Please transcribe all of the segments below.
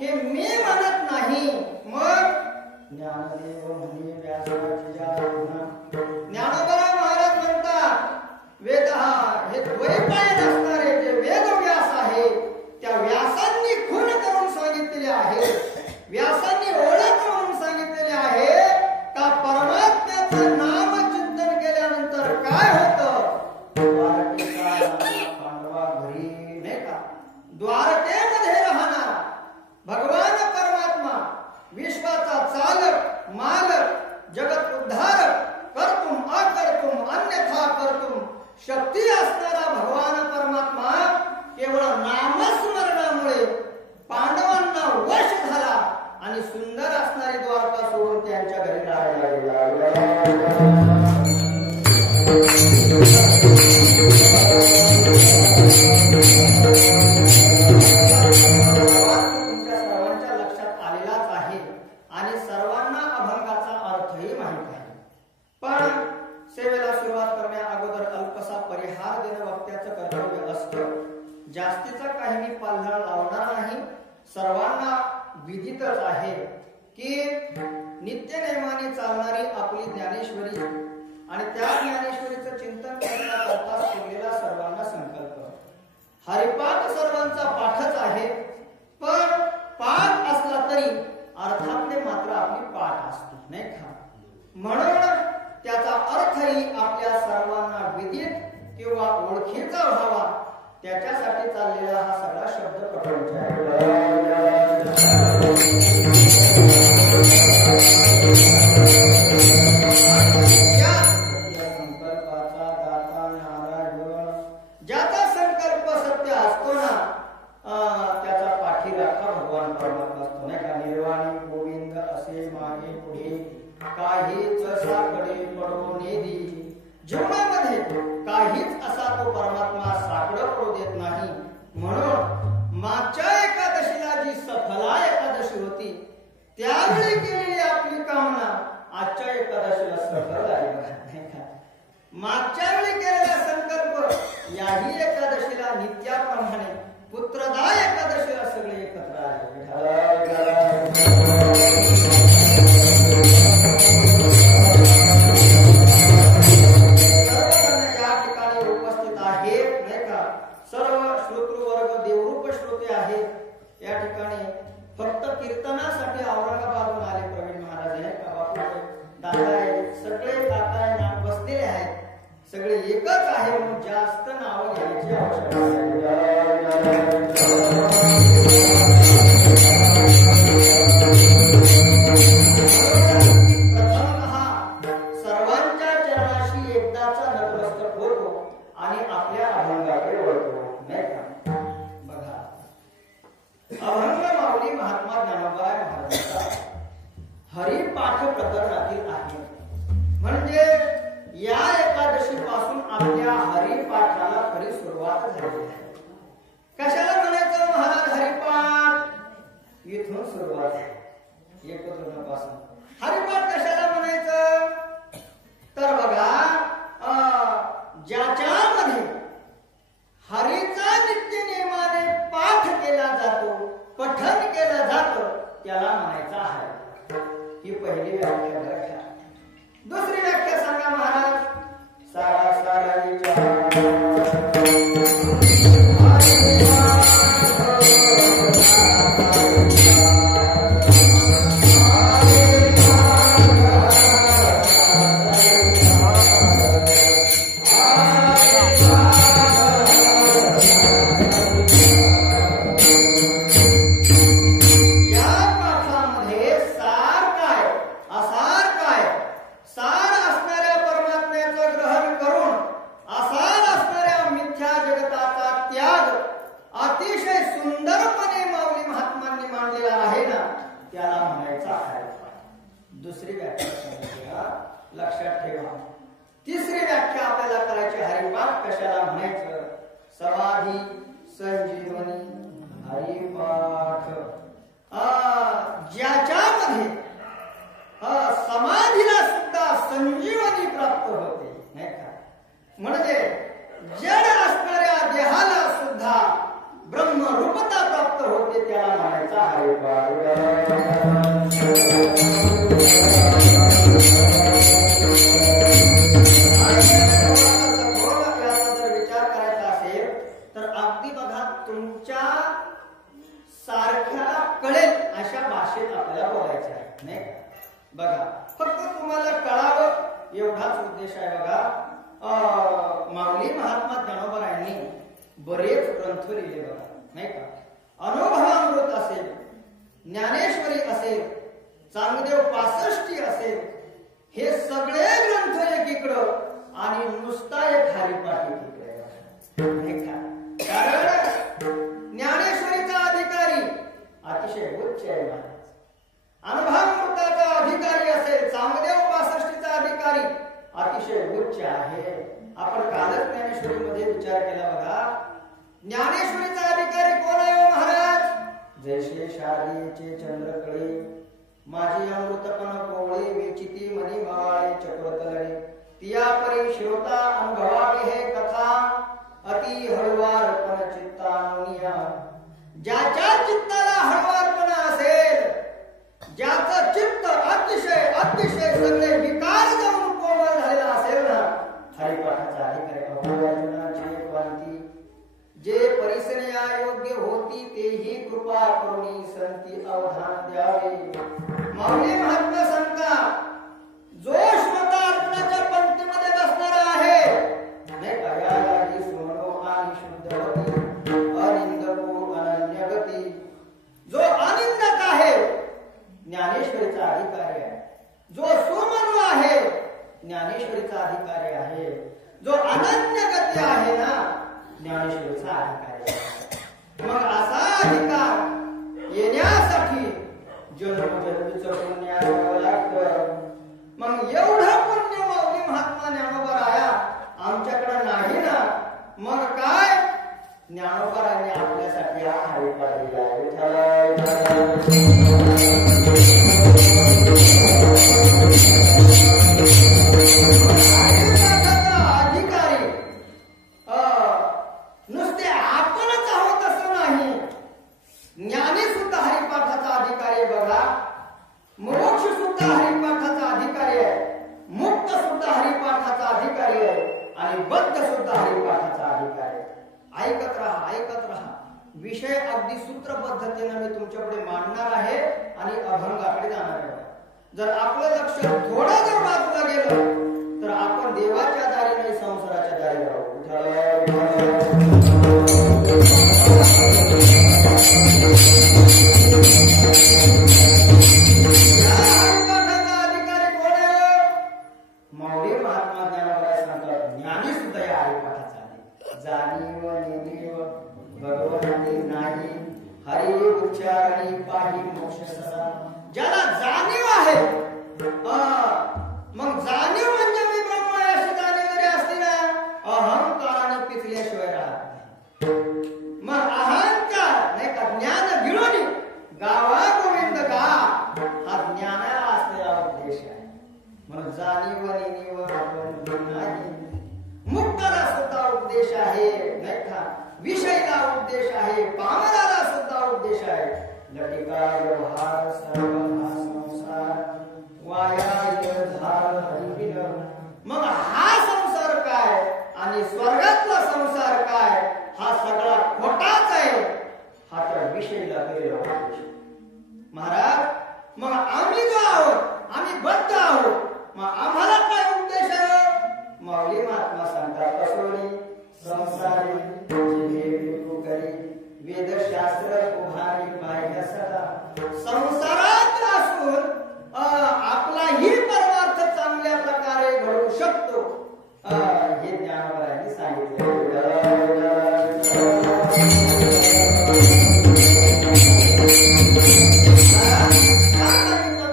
हे मी म्हणत नाही. मग ज्ञानदेव म्हणे व्यासाची जाणा. ज्ञानोबा महाराज म्हणतात वेद हे द्वैपायन असणारे जे वेदव्यास आहे त्या व्यासांनी खूण करून सांगितलेले आहे. व्यासांनी ओळख म्हणून सांगितलेले आहे का परमात्म्याचं नाम चिंतन केल्यानंतर काय होतं. पांडवा घरी नाही का द्वारकेमध्ये राहणार भगवान परमात्मा विश्वाचा चालक मालक जगत उद्धारक कर्तुम अकर्तुम अन्यथा कर्तुम शक्ती असणारा भगवान परमात्मा केवळ नामस्मरणामुळे पांडवांना वश झाला आणि सुंदर असणारी द्वारका सोडून त्यांच्या घरी राहायला गेला. जास्तीचा काही मी पालहा लावणार नाही. सर्वांना विदितच आहे की नित्य नेमाने चालणारी आपली ज्ञानेश्वरी आणि त्या ज्ञानेश्वरीचं चिंतन करता करता केलेला सर्वांना संकल्प हरिपाठ सर्वांचा पाठच आहे. पण पाठ असला तरी अर्थातले मात्र आपली पाठ असते नाही का. म्हणून त्याचा अर्थही आपल्या सर्वांना विदित किंवा ओळखीचा व्हावा त्याच्यासाठी चाललेला हा सगळा शब्द प्रपंच आहे. संकल्पाचा दाता नारायण. ज्याचा संकल्प सत्य असतो ना त्याचा पाठीराखा भगवान परमात्मा असतो नाही का. निर्वाणी गोविंद असे मागे पुढे काहीच साकडे पडो नेदी. जीवनामध्ये काहीच असा तो परमात्मा साकडं पडू देत नाही. म्हणून मागच्या एकादशीला जी सफला एकादशी होती त्यावेळी केलेली आपली कामना आजच्या एकादशीला सफल झाली. मागच्या वेळी केलेला संकल्प याही एकादशीला नित्याप्रमाणे पुत्रदा एकादशीला सगळे एकत्र आले. सर्व श्रोतृवर्ग देवरूप श्रोते आहेत. या ठिकाणी फक्त कीर्तनासाठी औरंगाबादहून आले प्रवीण महाराज आहेत का बापू दादा आहे सगळे काका नाव बसलेले आहेत. सगळे एकच आहे म्हणून जास्त नाव घ्यायची आवश्यकता सर्वांच्या चरणाशी एकदाचा नतमस्तक होतो आणि आपल्या अभंगाकडे वळतो नाही का. बघा अभंग माऊली महात्मा ज्ञानोबा महाराजांचा हरिपाठ प्रकरणातील आहे. म्हणजे या एकादशी पासून आपल्या हरिपाठाला खरी सुरुवात झाली आहे. कशाला म्हणायचं महाराज हरिपाठ इथून सुरुवात आहे. एकपासून हरिपाठ कशाला म्हणायचं तर बघा ज्याच्यामध्ये हरीचा नित्य नियमाने पाठ केला जातो पठन केलं जातं त्याला म्हणायचा आहे. ही पहिली व्याख्या. दुसरी व्याख्या सांगा महाराज. सारा सारा दुसरी व्याख्या लक्षात ठेवा. तिसरी व्याख्या आपल्याला करायची हरिपाठ कशाला म्हणायचं. समाधी संजीवनी हरिपाठ ज्याच्यामध्ये समाधीला सुद्धा संजीवनी प्राप्त होते नाही का. म्हणजे जड असणाऱ्या देहाला सुद्धा ब्रह्मरूपता प्राप्त होते त्याला म्हणायचं ज्ञानेश्वरीचा हरिपाठ विचार करायचा असेल तर अगदी बघा तुमच्या सारख्याला कळेल अशा भाषेत आपल्याला बोलायचं आहे, नाही का? बघा फक्त तुम्हाला कळावं एवढाच उद्देश आहे. बघा माऊली महात्मा ज्ञानोबारायांनी बरेच ग्रंथ लिहिले बघा, नाही का? अनुभवामृत असेल, ज्ञानेश्वरी असेल, चांगदेव 65 असेल, हे सगळे ग्रंथ एकीकडं आणि नुसता एक हरिपाठ एकीकडे, नाही का? कारण ज्ञानेश्वरीचा अधिकारी अतिशय उच्च आहे महाराज. अनुभवामृताचा अधिकारी असेल, चांगदेव 65चा अधिकारी अतिशय उच्च आहे. आपण कालच ज्ञानेश्वरीमध्ये विचार केला बघा. ज्ञानेश्वरीचा अधिकारी कोण आहे महाराज? जैसे शारदेचे चंद्रकळे माझी अमृतपण कोवळे वेचिती मनी माळे चक्रतलळे तिया परी शिवता अनुभवावी हे कथा अति हळवारपण चित्तानुनिया. ज्याच्या चित्ताला हळवारपण असेल, ज्याचं चित्त अतिशय अतिशय सगळे विकार जाऊन कोमल झालेला असेल ना, हरिपाठाचा अधिकारी अर्जुनाची क्रांती जे परिसरया योग्य होती तेही कृपा करुणी संती अवधान द्यावे. माऊली महात्मा सांगता जो स्वतः अर्जुनाच्या पंक्तीमध्ये बसणारा आहे, नाही का? या लागी सुमनो आणि शुद्धवती अनिंदको अनन्यगती. जो अनिंदक आहे ज्ञानेश्वरीचा अधिकारी आहे, जो सुमनो आहे ज्ञानेश्वरीचा अधिकारी आहे, जो अनन्य गती आहे ना ज्ञानेश्वरीचा अधिकारी आहे. मग असा अधिकार येण्यासाठी जन्मजन्मीचं पुण्य करावं लागतं. मग एवढं पुण्य माऊली महात्मा ज्ञानोबाराया आमच्याकडे नाही ना, मग काय? ज्ञानोबारायांनी आपल्यासाठी हा हरिपाठ दिला आहे. अधिकारी नुसते आपणच आहोत असं नाही. ज्ञानी सुद्धा हरिपाठाचा अधिकारी आहे बघा. मोक्ष सुद्धा हरिपाठाचा अधिकारी आहे, मुक्त सुद्धा हरिपाठाचा अधिकारी आहे आणि बद्ध सुद्धा हरिपाठाचा अधिकारी आहे. ऐकत राहा, ऐकत राहा. विषय अगदी सूत्र पद्धतीने मी तुमच्यापुढे मांडणार आहे आणि अभंगाकडे जाणार आहे. जर आपलं लक्ष थोडं जर बाजूला गेलं तर आपण देवाच्या दारी नाही संसाराच्या दारी राहू. अधिकारी कोण आहे? माऊली महात्मा ज्ञानोबा सांगतात ज्ञानी सुद्धा या हरिपाठाचा आहे. जाणीव नेणीव भगवंती नाही हरी उच्चारणी पाही मोक्ष सदा. ज्याला जाणीव आहे, मग जाणीव म्हणजे मी ब्रह्म आहे अशी जाणीव जरी असली ना, अहंकाराने पिचल्याशिवाय राहत नाही. मग अहंकार नाही का ज्ञान गिळोनी गावा गोविंद गा हा ज्ञानाला असलेला उद्देश आहे. म्हणून जाणीव नेणीव भगवंती नाही. मुक्ताला सुद्धा उपदेश आहे, नाही का? विषयीला उद्देश आहे, पामराला सुद्धा उद्देश आहे. लटिका व्यवहार सर्व हा संसार वाया धार हरिविन. मग हा संसार काय आणि स्वर्गातला संसार काय हा सगळा खोटाच आहे. हा तर विषयीला गेलेला उद्देश. महाराज मग आम्ही जो आहोत आम्ही बद्ध आहोत, मग आम्हाला काय उद्देश आहे? माऊली महात्मा सांगतात कसोनी संसारी वेदशास्त्र उभारी बाह्य सदा. संसारात असून आपलाही परमार्थ चांगल्या प्रकारे घडू शकतो हे ज्ञानोबारायांनी सांगितले.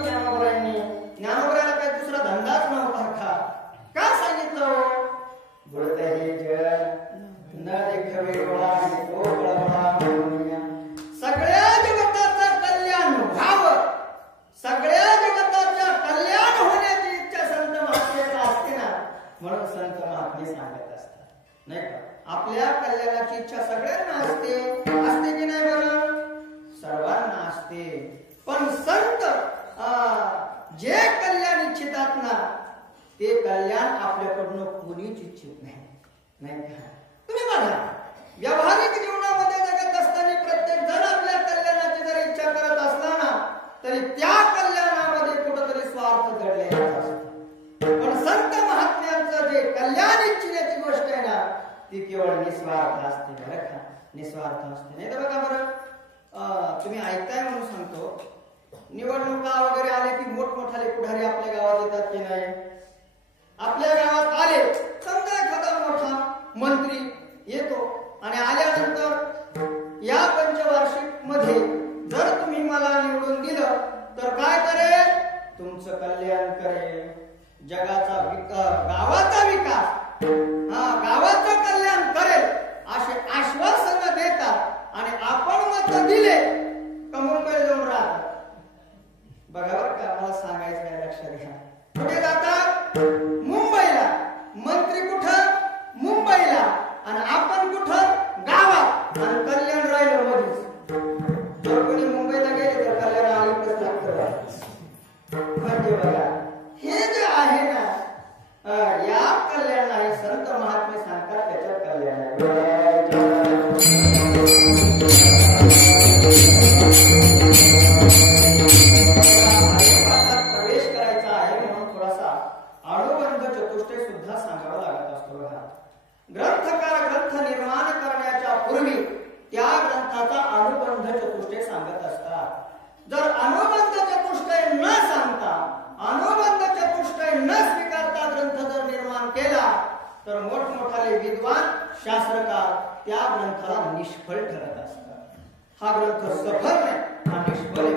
ज्ञानोबारायांनी ज्ञानोबाराला काही दुसरा धंदाच नव्हता का सांगितलं? बुडत हे जग न देखवे डोळा तो कळवळा म्हणूया. सगळ्या जगताचं कल्याण व्हावं, सगळ्या जगताचं कल्याण होण्याची इच्छा संत महात्म्याला असते ना, म्हणून संत महात्मे सांगत असतात, नाही का? आपल्या कल्याणाची इच्छा सगळ्यांना असते, असते की नाही बरं? सर्वांना असते. पण संत जे कल्याण इच्छितात ना ते कल्याण आपल्याकडून कोणीच इच्छित नाही का? तुम्ही बघा, व्यावहारिक जीवनामध्ये जगत असताना प्रत्येक जण आपल्या कल्याणाची जर इच्छा करत असला ना तरी त्या कल्याणामध्ये कुठेतरी स्वार्थ दडलेला असतो. पण संत महात्म्यांचं जे कल्याण इच्छिण्याची गोष्ट आहे ना ती केवळ निस्वार्थ असते. बरं का, निस्वार्थ असते. नाही तर बघा बरं, तुम्ही ऐकताय म्हणून सांगतो, निवडणुका वगैरे आले की मोठमोठाले पुढारी आपल्या गावात येतात की नाही? आपल्या गावात आले, समजा एखादा मोठा मंत्री येतो आणि आल्यानंतर या पंचवार्षिक मध्ये जर तुम्ही मला निवडून दिलं तर काय करेल? तुमचं कल्याण करेल, जगाचा गावाचा विकास, गावाचं कल्याण करेल असे आश्वासन देतात आणि आपण मत दिले का मुंबईला जाऊन राहतात. बघा बरं का, मला सांगायचं आहे, लक्षात घ्या. कुठे जातात? मुंबईला. मंत्री कुठं? मुंबईला. आणि आपण कुठं? गावात. आणि कल्याण राहिलं मध्येच. जर कोणी मुंबईला गेले तर कल्याण आलीकडे लागतं. म्हणजे बघा, हे जे आहे ना या कल्याण आहे, संत महात्मे सांगतात त्याच्यात कल्याण आहे. प्रवेश करायचा आहे म्हणून थोडासा अनुबंध चतुष्टय सुद्धा सांगावा लागत असतो. बघा, ग्रंथकार ग्रंथ निर्माण करण्याच्या पूर्वी त्या ग्रंथाचा अनुबंध चतुष्टय सांगत असतात. जर अनुबंध चतुष्टय न सांगता, अनुबंध चतुष्टय न स्वीकारता ग्रंथ जर निर्माण केला तर मोठमोठाले विद्वान शास्त्रकार त्या ग्रंथाला निष्फळ ठरत असतात. हा ग्रंथ सफल नाही, हा निष्फळ आहे.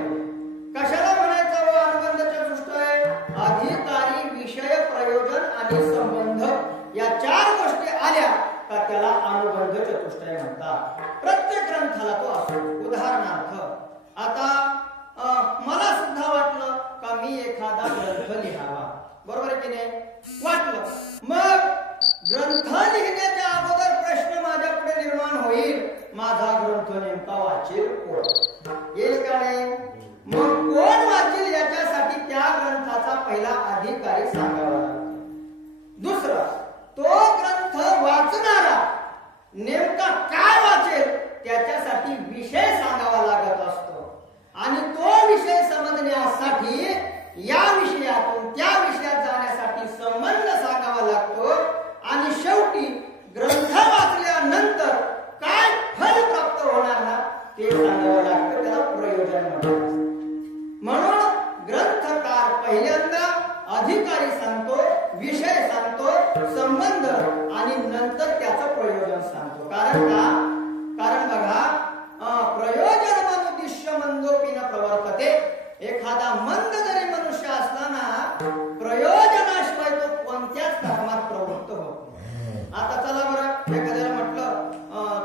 कशाला म्हणायचा व अनुबंध चतुष्टय? अधिकारी, विषय, प्रयोजन आणि संबंध या चार गोष्टी आल्या का त्याला अनुबंध चतुष्टय म्हणतात. प्रत्येक ग्रंथाला तो असतो. उदाहरणार्थ, आता मला सुद्धा वाटलं का मी एखादा ग्रंथ लिहावा, बरोबर आहे की नाही? वाटलं, मग ग्रंथ लिहिण्याच्या अगोदर प्रश्न माझ्या पुढे निर्माण होईल, माझा ग्रंथ नेमका वाचेल कोण? येईल का नाही? मग कोण वाचेल याच्यासाठी त्या ग्रंथाचा पहिला अधिकारी सांगावा लागतो. दुसरा, तो ग्रंथ वाचणारा नेमका काय वाचेल त्याच्यासाठी विषय सांगावा लागत असतो. आणि तो विषय समजण्यासाठी या विषयातून त्या विषयात जाण्यासाठी संबंध सांगावा लागतो. आणि शेवटी ग्रंथ वाचल्यानंतर काय फल प्राप्त होणार ना ते सांगावं लागतं. त्याला प्रयोजन म्हणतात. म्हणून ग्रंथकार पहिल्यांदा अधिकारी सांगतो, विषय सांगतो, संबंध, आणि नंतर त्याचं प्रयोजन सांगतो. कारण बघा, प्रयोजन मनुष्य मंदोपी न प्रवर्तते. एखादा मंद जरी मनुष्य असला ना प्रयोजनाशिवाय तो कोणत्याच कर्मात प्रवृत्त होतो. आता चला बरं, एखाद्याला म्हटलं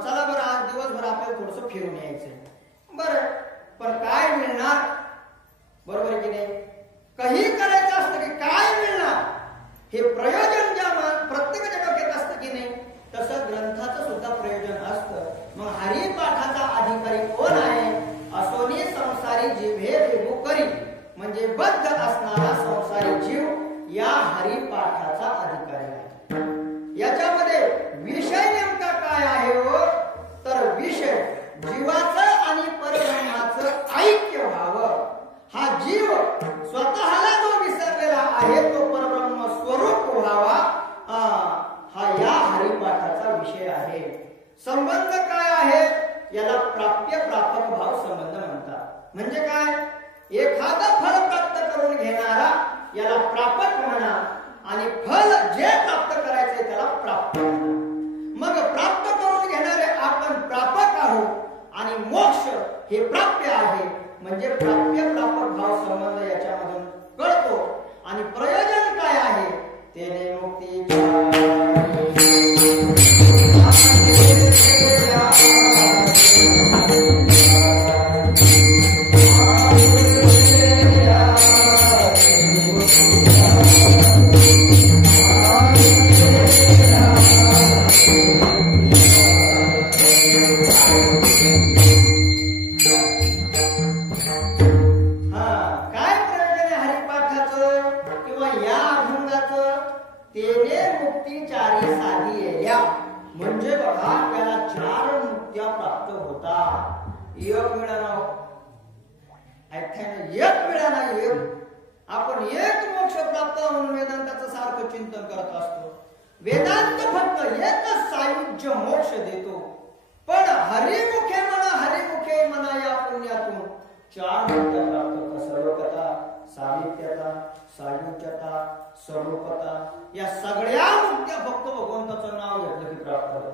चला बरं आज दिवसभर आपल्याला थोडस फिरून यायचंय. बरं, पण काय मिळणार? बरोबर आहे की नाही? काही करायचं असतं की काय मिळणार हे प्रयोजन ज्या प्रत्येकाच्या डोक्यात असतं की नाही, तसं ग्रंथाचं सुद्धा प्रयोजन असतं. मग हरिपाठाचा अधिकारी कोण आहे? असोनी संसारी जिव्हे बेगू करी, म्हणजे बद्ध असणारा संसारी जीव या हरिपाठाचा अधिकारी आहे. याच्यामध्ये विषय नेमका काय आहे हो? तर विषय जीवाचं आणि परब्रह्माचं ऐक्य व्हावं. हा जीव स्वतःला जो विसरलेला आहे तो परब्रह्म स्वरूप व्हावा, हा या हरिपाठाचा विषय आहे. संबंध काय आहे? याला प्राप्य प्रापक भाव संबंध म्हणतात. म्हणजे काय? एखादं फल प्राप्त करून घेणारा याला प्रापक म्हणा, आणि फल जे प्राप्त करायचंय त्याला प्राप्त म्हणा. मग प्राप्त करून घेणारे आपण प्रापक आहोत आणि मोक्ष हे प्राप्य आहे. म्हणजे प्राप्य प्रापक भाव संबंध याच्यामधून कळतो. आणि प्रयोजन काय आहे? तेने मुक्ती एक वेळा नाही आपण एक मोक्ष प्राप्त म्हणून वेदांताचं सारखं चिंतन करत असतो. वेदांत फक्त एकच सायुज्य मोक्ष देतो, पण हरिमुखे म्हणा या पुण्यातून 4 मुक्त्या प्राप्त होतात. सर्वकथा, सामिप्यता, सायुज्यता, स्वरूपता या सगळ्या मुक्त्या फक्त भगवंताचं नाव घेतलं की प्राप्त होतात.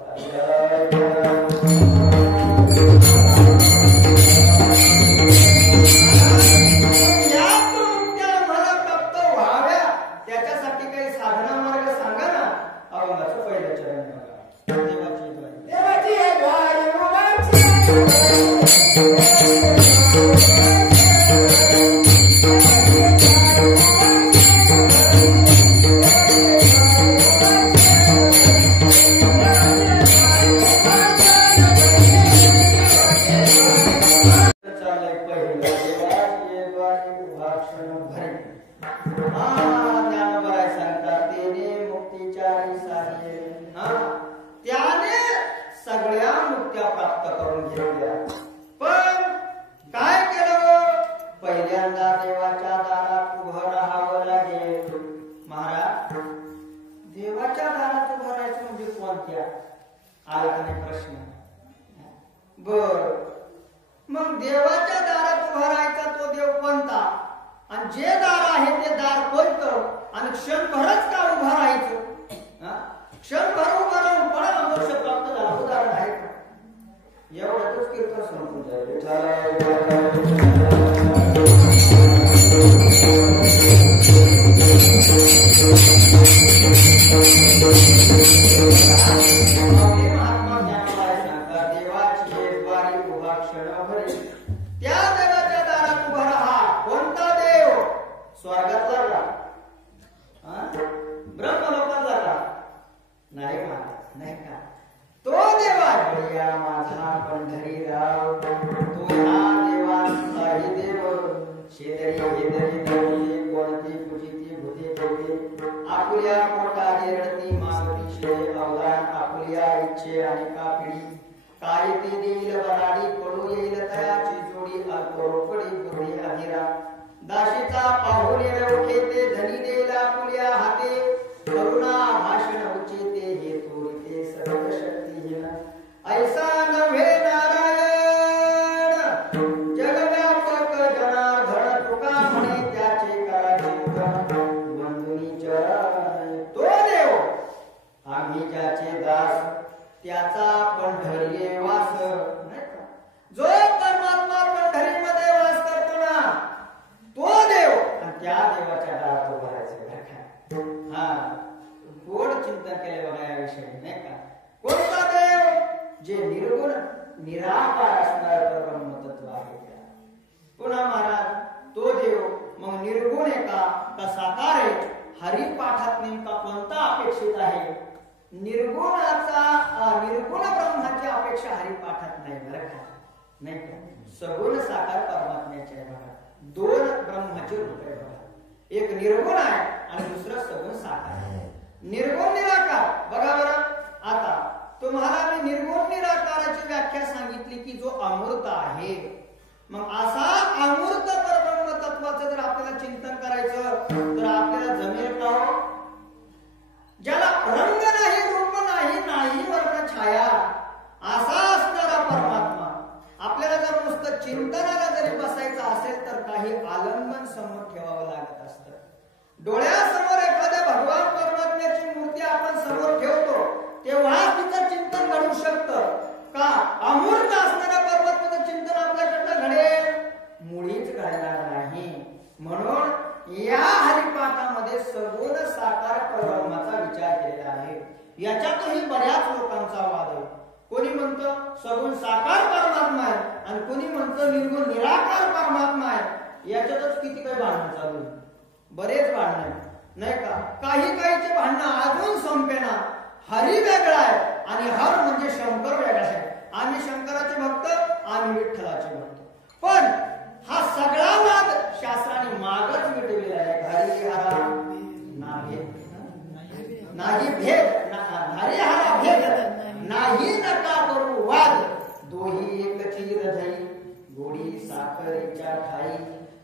गोडी सा साखरेच्या ठाई.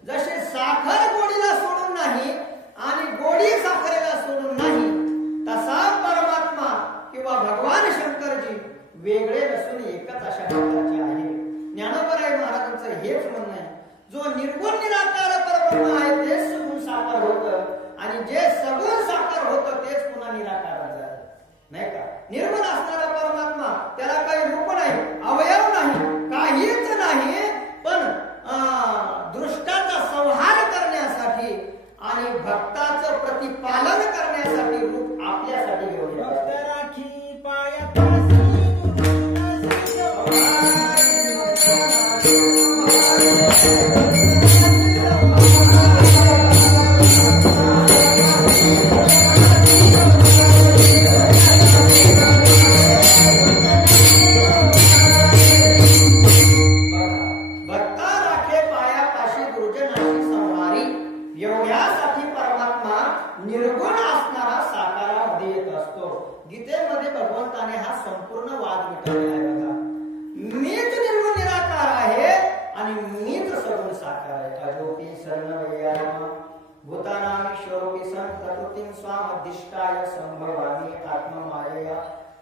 जसे साखर गोडीला सोडून नाही आणि गोडी साखरेला सोडून नाही, तसा परमात्मा किंवा भगवान शंकरजी वेगळे नसून एकच अशा प्रकारचे आहे. ज्ञानोबराय महाराजांचं हेच म्हणणं आहे, जो निर्गुण निराकार परब्रह्म आहे तेच सगुण साकार होतं आणि जे सगुण साकार होतं तेच पुन्हा निराकाराचं आहे, नाही का? निर्गुण असणारा परमात्मा, त्याला काही रूप नाही, अवयव नाही, काहीच नाही, पण दृष्टाचा संहार करण्यासाठी आणि भक्ताचं प्रतिपालन करण्यासाठी रूप आपल्यासाठी घेऊन राखी पायापासी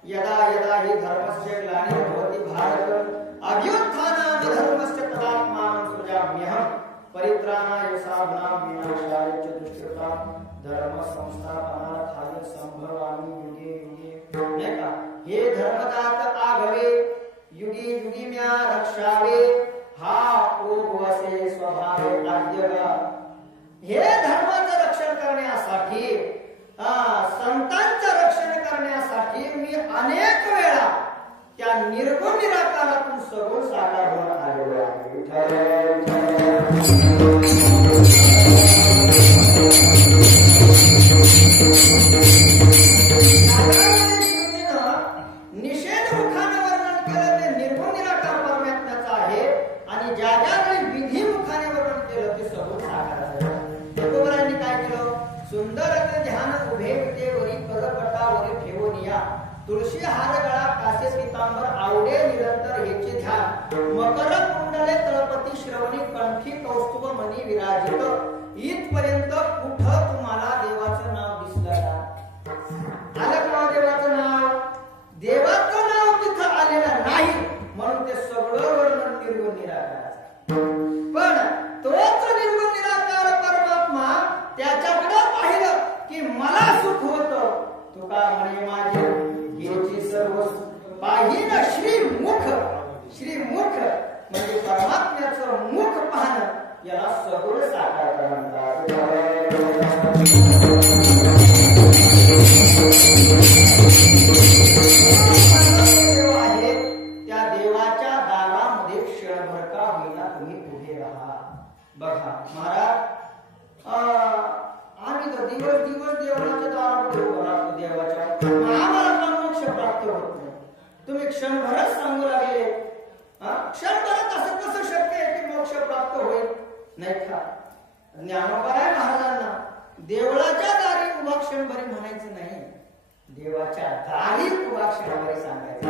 यदा यदा हि धर्मस्य ग्लानिर्भवति भारत अभ्युत्थानाय धर्मस्य तदात्मानं सृजाम्यहं परित्राणाय साधनां विनाशाय च दुष्कृतां धर्म संस्थापनार्थाय संभवामि युगे युगे. नाही का? हे धर्मदात आघवे युगी युगी म्या रक्षावे हा ओघवसे स्वभावे आद्यगा. हे धर्माचं रक्षण करण्यासाठी, संतांचं रक्षण करण्यासाठी मी अनेक वेळा त्या निर्गुण निराकारातून सगुण साकार होऊन आलेलो आहे. निषेध मुखाने वर्णन केलं ते निर्गुण निराकार परमात्म्याचं आहे आणि ज्या ज्या वेळी विधी मुखाने वर्णन केलं ते सगुण साकाराचं आहे. तुकोबरायांनी काय केलं? सुंदर ध्यान उभे विटेवरी पदपटावरी ठेवूनिया तुळशी हार गळा कासे पितांबर आवडे निरंतर हेचे ध्यान मकर कुंडले तळपती श्रवणी कंठी कौस्तुभ मनी विराजित इथपर्यंत कुठं तुम्हाला देवाचं नाव दिसलं का? आलं का देवाचं नाव? देवाचं नाव तिथं आलेलं नाही, म्हणून ते सगळं वर्णन निर्गुण निराकाराचं. पण तोच निर्गुण निराकार परमात्मा त्याच्याकडे पाहिलं की मला सुख होतं. तुका म्हणे माझे घ्यायची सर्व पाहिन श्रीमुख. श्रीमुख म्हणजे परमात्म्याचं मुख पाहणं, याला सगुण साकार म्हणतात. देव आहे त्या देवाच्या दारामध्ये क्षणभर का होईना तुम्ही उभे राहा. बघा महाराज, आम्ही तर दिवस दिवस देवाच्या दारापुढे उभं राहतो देवाच्या, आम्हाला पण मोक्ष प्राप्त होत नाही. तुम्ही क्षणभरच सांगू लागले, क्षणभरात असं कसं शक्य आहे की मोक्ष प्राप्त होईल? नाही का? ज्ञानोबराय महाराजांना देवळाच्या दारी उभा क्षणभरी म्हणायचं नाही, देवाच्या दारी उभा क्षणभरी सांगायचं.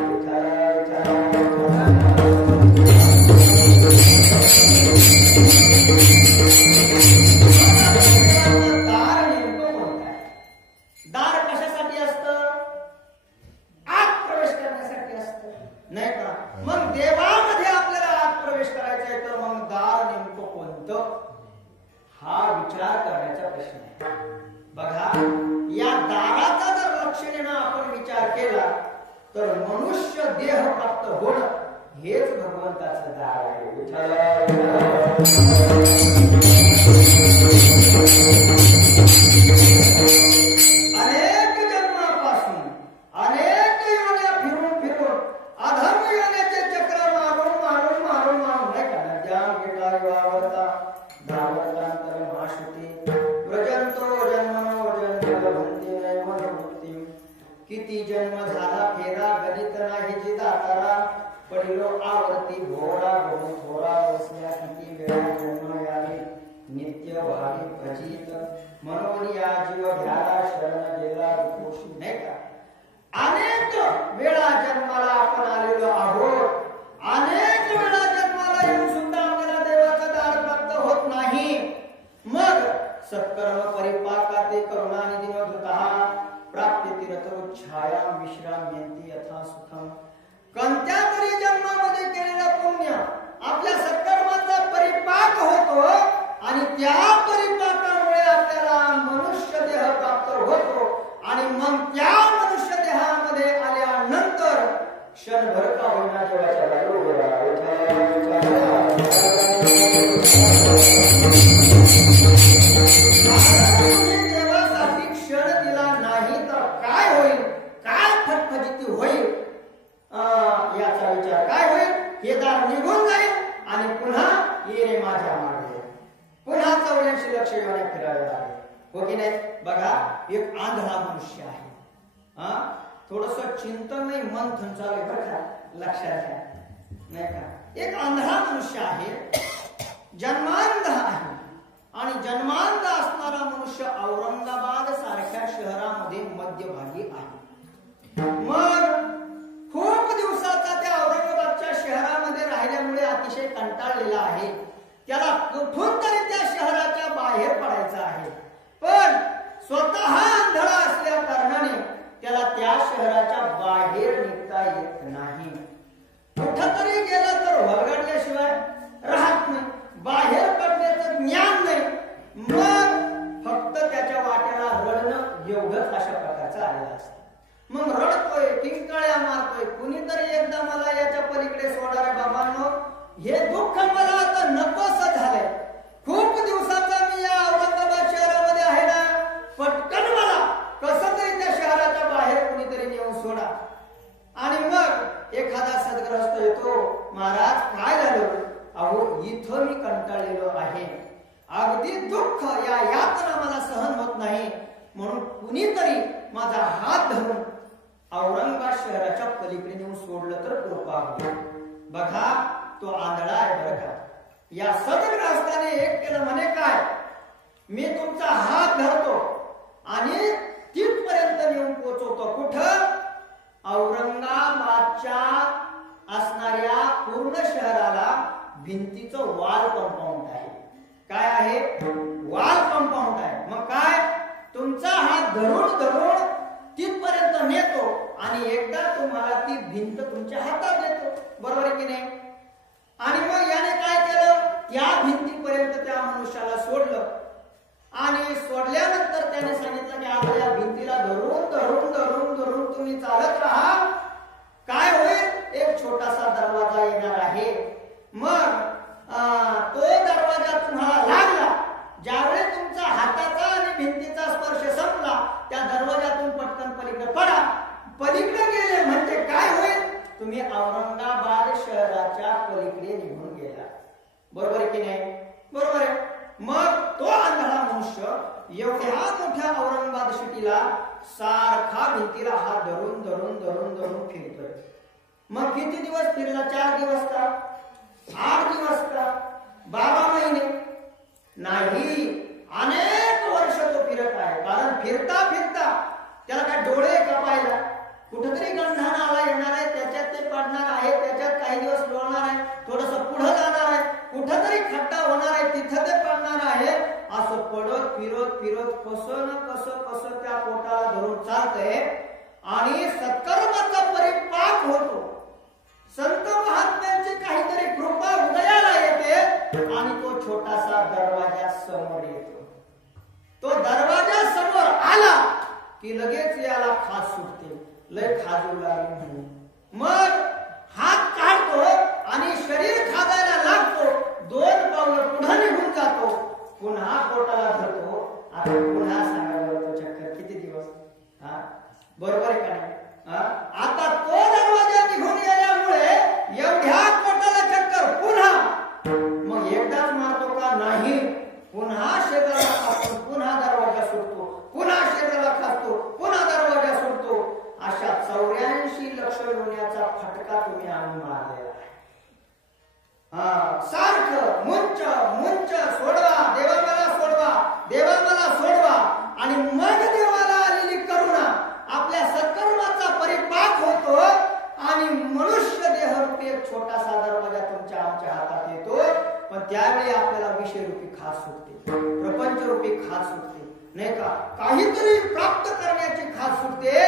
दार नेमकं कोणतं आहे? दार कशासाठी असतं? आत प्रवेश करण्यासाठी असतं, नाही का? मग देवामध्ये आपल्याला आत प्रवेश करायचा आहे तर मग दार नेमकं कोणतं, हा विचार करण्याचा प्रश्न आहे. बघा, या दाराचा जर लक्षणेनं आपण विचार केला तर मनुष्य देह प्राप्त होणं हेच भगवंताचं दार आहे. अनेक जन्मापासून अनेक योन्या फिरून फिरून अधर्म योन्याचे चक्र मारून मारून मारून मारून नाही का ज्ञान गेला वावरता धावतांतर माशुती व्रजंतो जन्मनो जन्म भंती नैव निवृत्ती. किती जन्म झाला फेरा गणित नाही जी दातारा पडिलो आवर्ती घोडा घोडू थोडा बसल्या किती वेळा जन्म यावे नित्य भावी खचित म्हणून या जीव घ्याला शरण गेला विकोशी. नाही का? अनेक वेळा जन्माला आपण आलेलो आहोत, अनेक वेळा जन्माला येऊन सुद्धा आपल्याला देवाचं सत्कर्म परिपाकाते करुणानिधिनो धृतः प्राप्यते रतोच्छायां विश्राम्यन्ति यथा सुखम. कोणत्या तरी जन्मामध्ये केलेलं पुण्य आपल्या सत्कर्माचा परिपाक होतो आणि त्या परिपाकामुळे आपल्याला मनुष्य देह प्राप्त होतो आणि मग त्या मनुष्य देहामध्ये आल्यानंतर क्षणभर का होईना देवाच्या देवासाठी क्षण दिला नाही तर काय होईल, काय फटफटिती होईल, याचा विचार काय होईल. हे दार निघून जाईल आणि पुन्हा ये रे माझ्या मागे, पुन्हा 84 लक्ष योने फिरावे लागेल. हो की नाही. बघा एक आंधळा मनुष्य आहे, थोडस चिंतन नाही मंथन चालू आहे बरं का, लक्षात घ्या नाही का. एक आंधळा मनुष्य आहे, जन्मांध आहे आणि जन्मांध असणारा मनुष्य औरंगाबाद सारख्या शहरामध्ये मध्यभागी आहे. मग खूप दिवसाचा त्या औरंगाबादच्या शहरामध्ये राहिल्यामुळे अतिशय कंटाळलेला आहे. त्याला कुठून तरी त्या शहराच्या बाहेर पडायचं आहे, पण स्वतः आंधळा असल्या कारणाने त्याला त्या शहराच्या बाहेर निघता येत नाही. कुठंतरी गेलं तर वलगडल्याशिवाय राहत नाही, बाहेर पडण्याचं ज्ञान नाही. मग फक्त त्याच्या वाट्याला रडणं एवढंच अशा प्रकारचं आलेलं असतं. मग रडतोय, किंकाळ्या मारतोय, कुणीतरी एकदा मला याच्या पलीकडे सोडा रे बाबांनो, हे दुःख मला आता नकोसं झालंय. खूप दिवसाचा मी या औरंगाबाद शहरामध्ये आहे ना, पटकन मला कसं तरी त्या शहराच्या बाहेर कुणीतरी नेऊन सोडा. आणि मग एखादा सद्ग्रस्त येतो, महाराज काय झालं. अहो इथं मी कंटाळलेलो आहे, अगदी दुःख या यातना मला सहन होत नाही, म्हणून कुणीतरी माझा हात धरून औरंगाबाद शहराच्या पलीकडे नेऊन सोडलं तर कृपा होईल. बघा तो आंधळा आहे बरं का. या सद्ग्रस्ताने एक केलं, म्हणे काय, मी तुमचा हात धरतो आणि तिथपर्यंत नेऊन पोहोचवतो. कुठं. औरंगाबादच्या असणाऱ्या पूर्ण शहराला भिंतीचं वाल कंपाऊंड आहे. काय आहे. वाल कंपाऊंड आहे. मग काय, तुमचा हात धरून धरून तिथपर्यंत नेतो आणि एकदा तुम्हाला ती भिंत तुमच्या हातात देतो. बरोबर आहे की नाही. आणि मग याने काय केलं, त्या भिंतीपर्यंत त्या मनुष्याला सोडलं आणि सोडल्यानंतर त्याने सांगितलं की आता या भिंतीला धरून धरून धरून धरून तुम्ही चालत राहा. काय होईल, एक छोटासा दरवाजा येणार आहे. मग तो दरवाजा तुम्हाला लागला, ज्यावेळी तुमचा हाताचा आणि भिंतीचा स्पर्श संपला, त्या दरवाजातून पटकन पलीकडे पडा. पलीकडे गेले म्हणजे काय होईल, तुम्ही औरंगाबाद शहराच्या पलीकडे निघून गेला. बरोबर आहे की नाही. बरोबर आहे. मग तो आंधळा मनुष्य एवढ्या मोठ्या औरंगाबाद सिटीला सारखा भिंतीला हात धरून धरून धरून धरून फिरतोय. मग किती दिवस फिरला, 4 दिवस का, 8 दिवस का, 12 महिने नाही, अनेक वर्ष तो फिरत आहे. कारण फिरता फिरता त्याला काय डोळे का पाहिला, कुठेतरी गंधान आला येणार आहे, त्याच्यात ते पडणार आहे, त्याच्यात काही दिवस लोळणार आहे, थोडस पुढे जाणार आहे, कुठेतरी खड्डा होणार आहे, तिथं ते पडणार आहे. असं पडत फिरत फिरत कसं ना कसं कसं त्या पोटाला धरून चालतंय आणि सत्कर्माचा परिपाक होतो. संत महात्म्यांची काहीतरी कृपा उदयाला येते आणि तो छोटासा दरवाजा समोर येतो. तो दरवाजा समोर आला की लगेच याला खास सुटते, लय खाजू लागली म्हणून. मग हात काढतो आणि शरीर खाजायला लागतो, 2 पावलं पुढे निघून जातो, पुन्हा पोटाला धरतो. आता पुन्हा सांगायला तो चक्कर किती दिवस. बरोबर आहे का नाही. आता तो दरवाजा निघून गेल्यामुळे एवढ्या पोटाला चक्कर पुन्हा. मग एकदाच मारतो का नाही, पुन्हा शरीराला खातो, पुन्हा दरवाजा सुटतो, पुन्हा शरीराला खातो, पुन्हा दरवाजा सुटतो. अशा 84 लक्ष योन्याचा फटका तुम्ही आणून मारलेला आहे. आपल्याला विषय रूपी खास सुटते, प्रपंच रूपी खास सुटते, नाही का, काहीतरी प्राप्त करण्याची खास सुटते,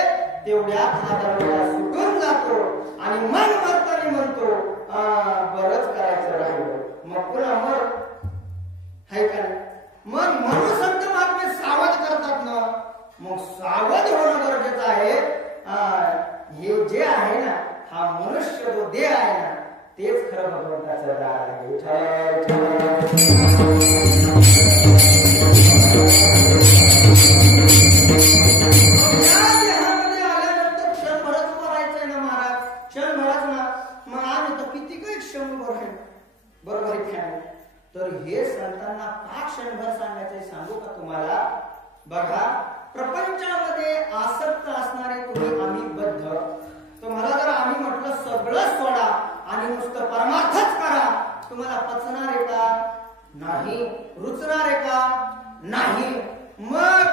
तेवढ्यात हा दरवाजा सुटून जातो आणि मन मरताना म्हणतो बरंच करायचं राहिलं, मग पुन्हा मर हाय का. मग म्हणून संत महात्मे सावध करतात ना, मग सावध होणं गरजेचं आहे. हे जे आहे ना, हा मनुष्य जो देह आहे ना, तेच खरं भगवंताचं दार आहे. या देहामध्ये आल्यानंतर क्षणभरच मरायचंय ना महाराज, क्षणभरच ना. मग आम्ही तर किती काही क्षणभर आहे, बरोबर आहे. तर हे संतांना का क्षणभर सांगायचंय सांगू का तुम्हाला. बघा, प्रपंचामध्ये आसक्त असणारे तुम्ही आम्ही बद्ध, तुम्हाला जर आम्ही म्हटलं सगळं सोडा आणि नुसतं परमार्थच करा, तुम्हाला पचणार आहे का नाही, रुचणार आहे का नाही. मग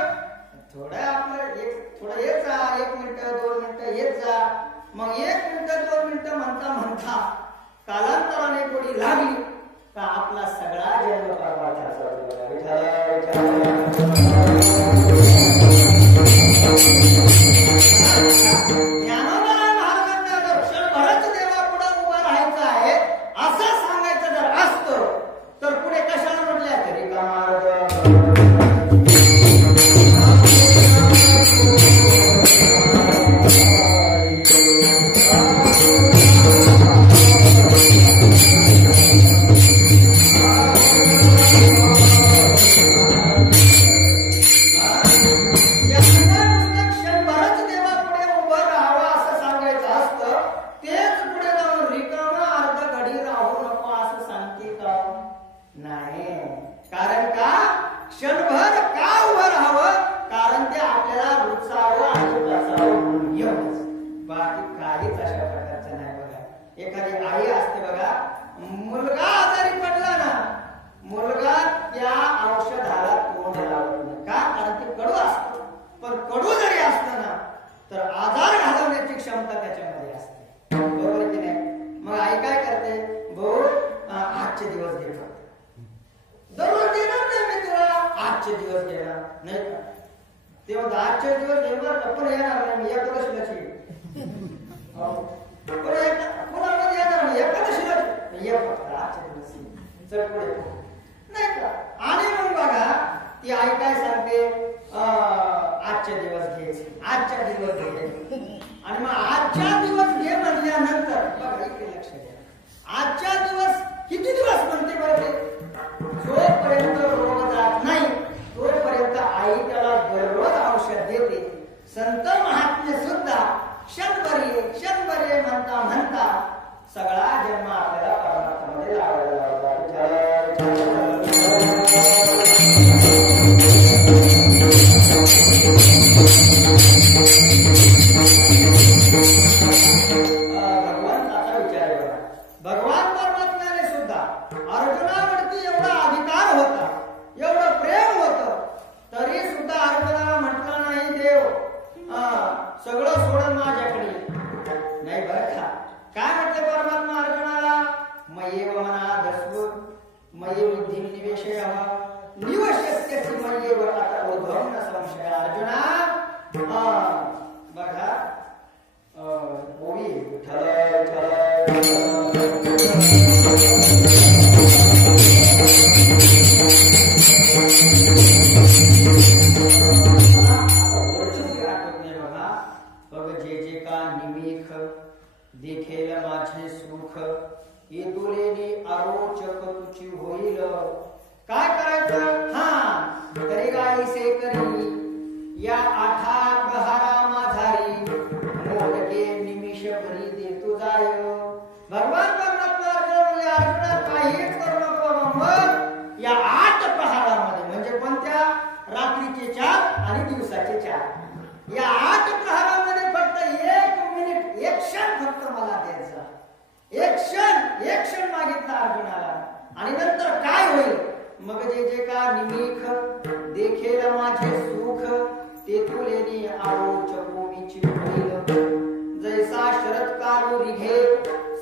थोडं आपलं थोडं येत जा, 1 मिनिटं 2 मिनिटं येत जा. मग 1 मिनिटं 2 मिनिटं म्हणता म्हणता कालांतराने थोडी लागली का आपला सगळा जन्म परमार्थाचा क्षणभरच देवापुढे उभा राहायचं आहे असं सांगायचं जर असतं तर पुढे कशाला म्हटल्या तरी का मार्ग.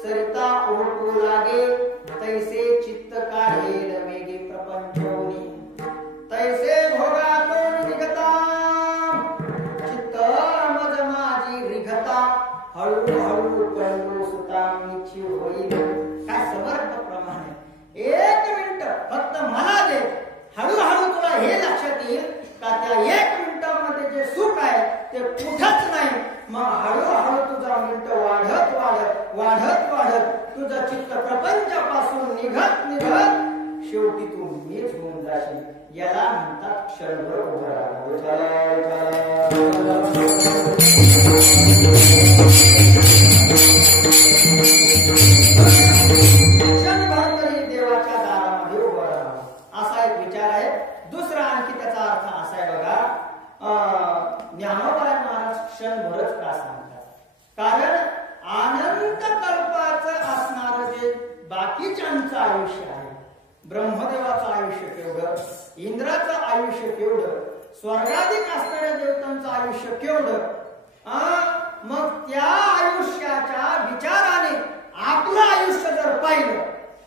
सरिता ओळखू लागे तैसे चित्त काढेल वेगे जाशील याला म्हणतात क्षणभर उभं राहणं. क्षणभर तरी देवाच्या दारामध्ये उभं राहावं असा एक विचार आहे. दुसरा आणखी त्याचा अर्थ असा आहे बघा, ज्ञानोबा महाराज क्षणभरच का सांगतात, कारण अनंत कल्पाचं असणारं जे बाकीच्यांचं आयुष्य आहे, ब्रह्मदेवाचं आयुष्य केवढं, इंद्राचं आयुष्य केवढं, स्वर्गाधिक असणाऱ्या देवतांचं आयुष्य केवढं, मग त्या आयुष्याच्या विचाराने आपलं आयुष्य जर पाहिलं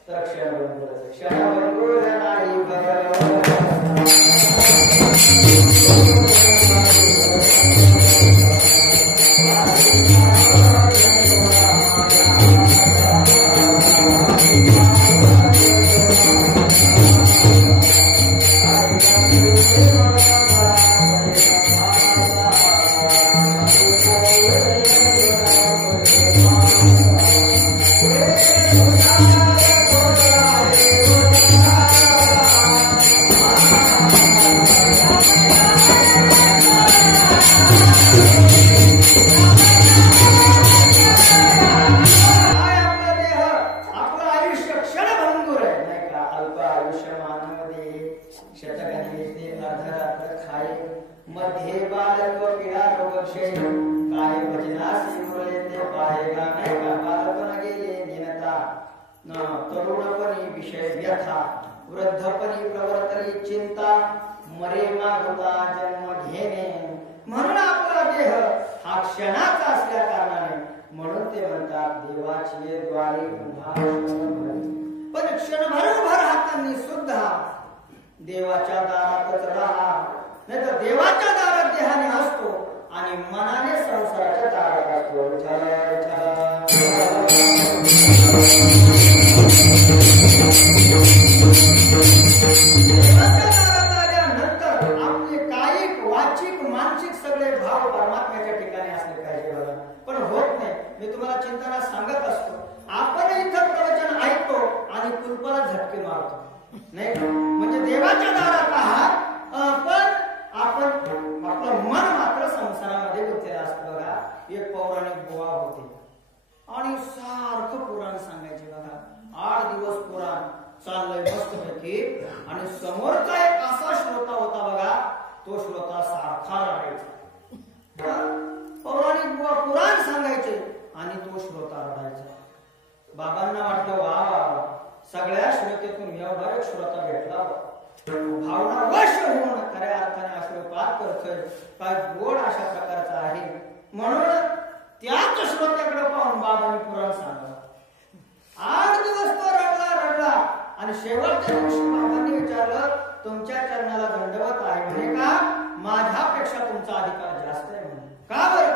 तर क्षणभंगुर नाही तरुणपणी विषय व्यथा, वृद्धपणी प्रवर्तली चिंता, मरे मागता जन्म घेणे. म्हणून आपला देह हा क्षणाचा असल्या कारणाने म्हणून ते म्हणतात देवाचे द्वारे उभा. पण क्षणभर उभा राहताना सुद्धा देवाच्या दारातच राहा, नाही तर देवाच्या दारात देहाने असतो आणि मनाने संसाराच्या दारात असतो. देवाच्या दारात आल्यानंतर आपले कायिक वाचिक मानसिक सगळे भाव परमात्म्याच्या ठिकाणी असले पाहिजे बघा. पण होत नाही. मी तुम्हाला चिंतना सांगत असतो, आपण इथं प्रवचन ऐकतो आणि कुलपाला झटके मारतो, नाही म्हणजे देवाच्या दारात आहात, पण आपण आपलं मन मात्र संसारामध्ये गुंतलेलं असतं बघा. एक पौराणिक बुवा होते आणि सारखं पुराण सांगायचे बघा. 8 दिवस पुराण चाललंय मस्तपैकी आणि समोरचा एक असा श्रोता होता बघा, तो श्रोता सारखा रडायचा. पौराणिक बुवा पुराण सांगायचे आणि तो श्रोता रडायचा. बाबांना वाटलं वा वा, सगळ्या श्रोतेतून एवढा एक श्रोता भेटला. भावना वश होऊन खऱ्या अर्थाने आश्रयपात करतोय, काय गोड अशा प्रकारचा आहे. म्हणून त्याच श्रोत्याकडे पाहून बाबांनी पुराण सांगलं. 8 दिवस तो रडला आणि शेवटच्या दिवशी बाबांनी विचारलं, तुमच्या चरणाला दंडवत आहे म्हणे का, माझ्यापेक्षा तुमचा अधिकार जास्त आहे म्हणे. का बरं?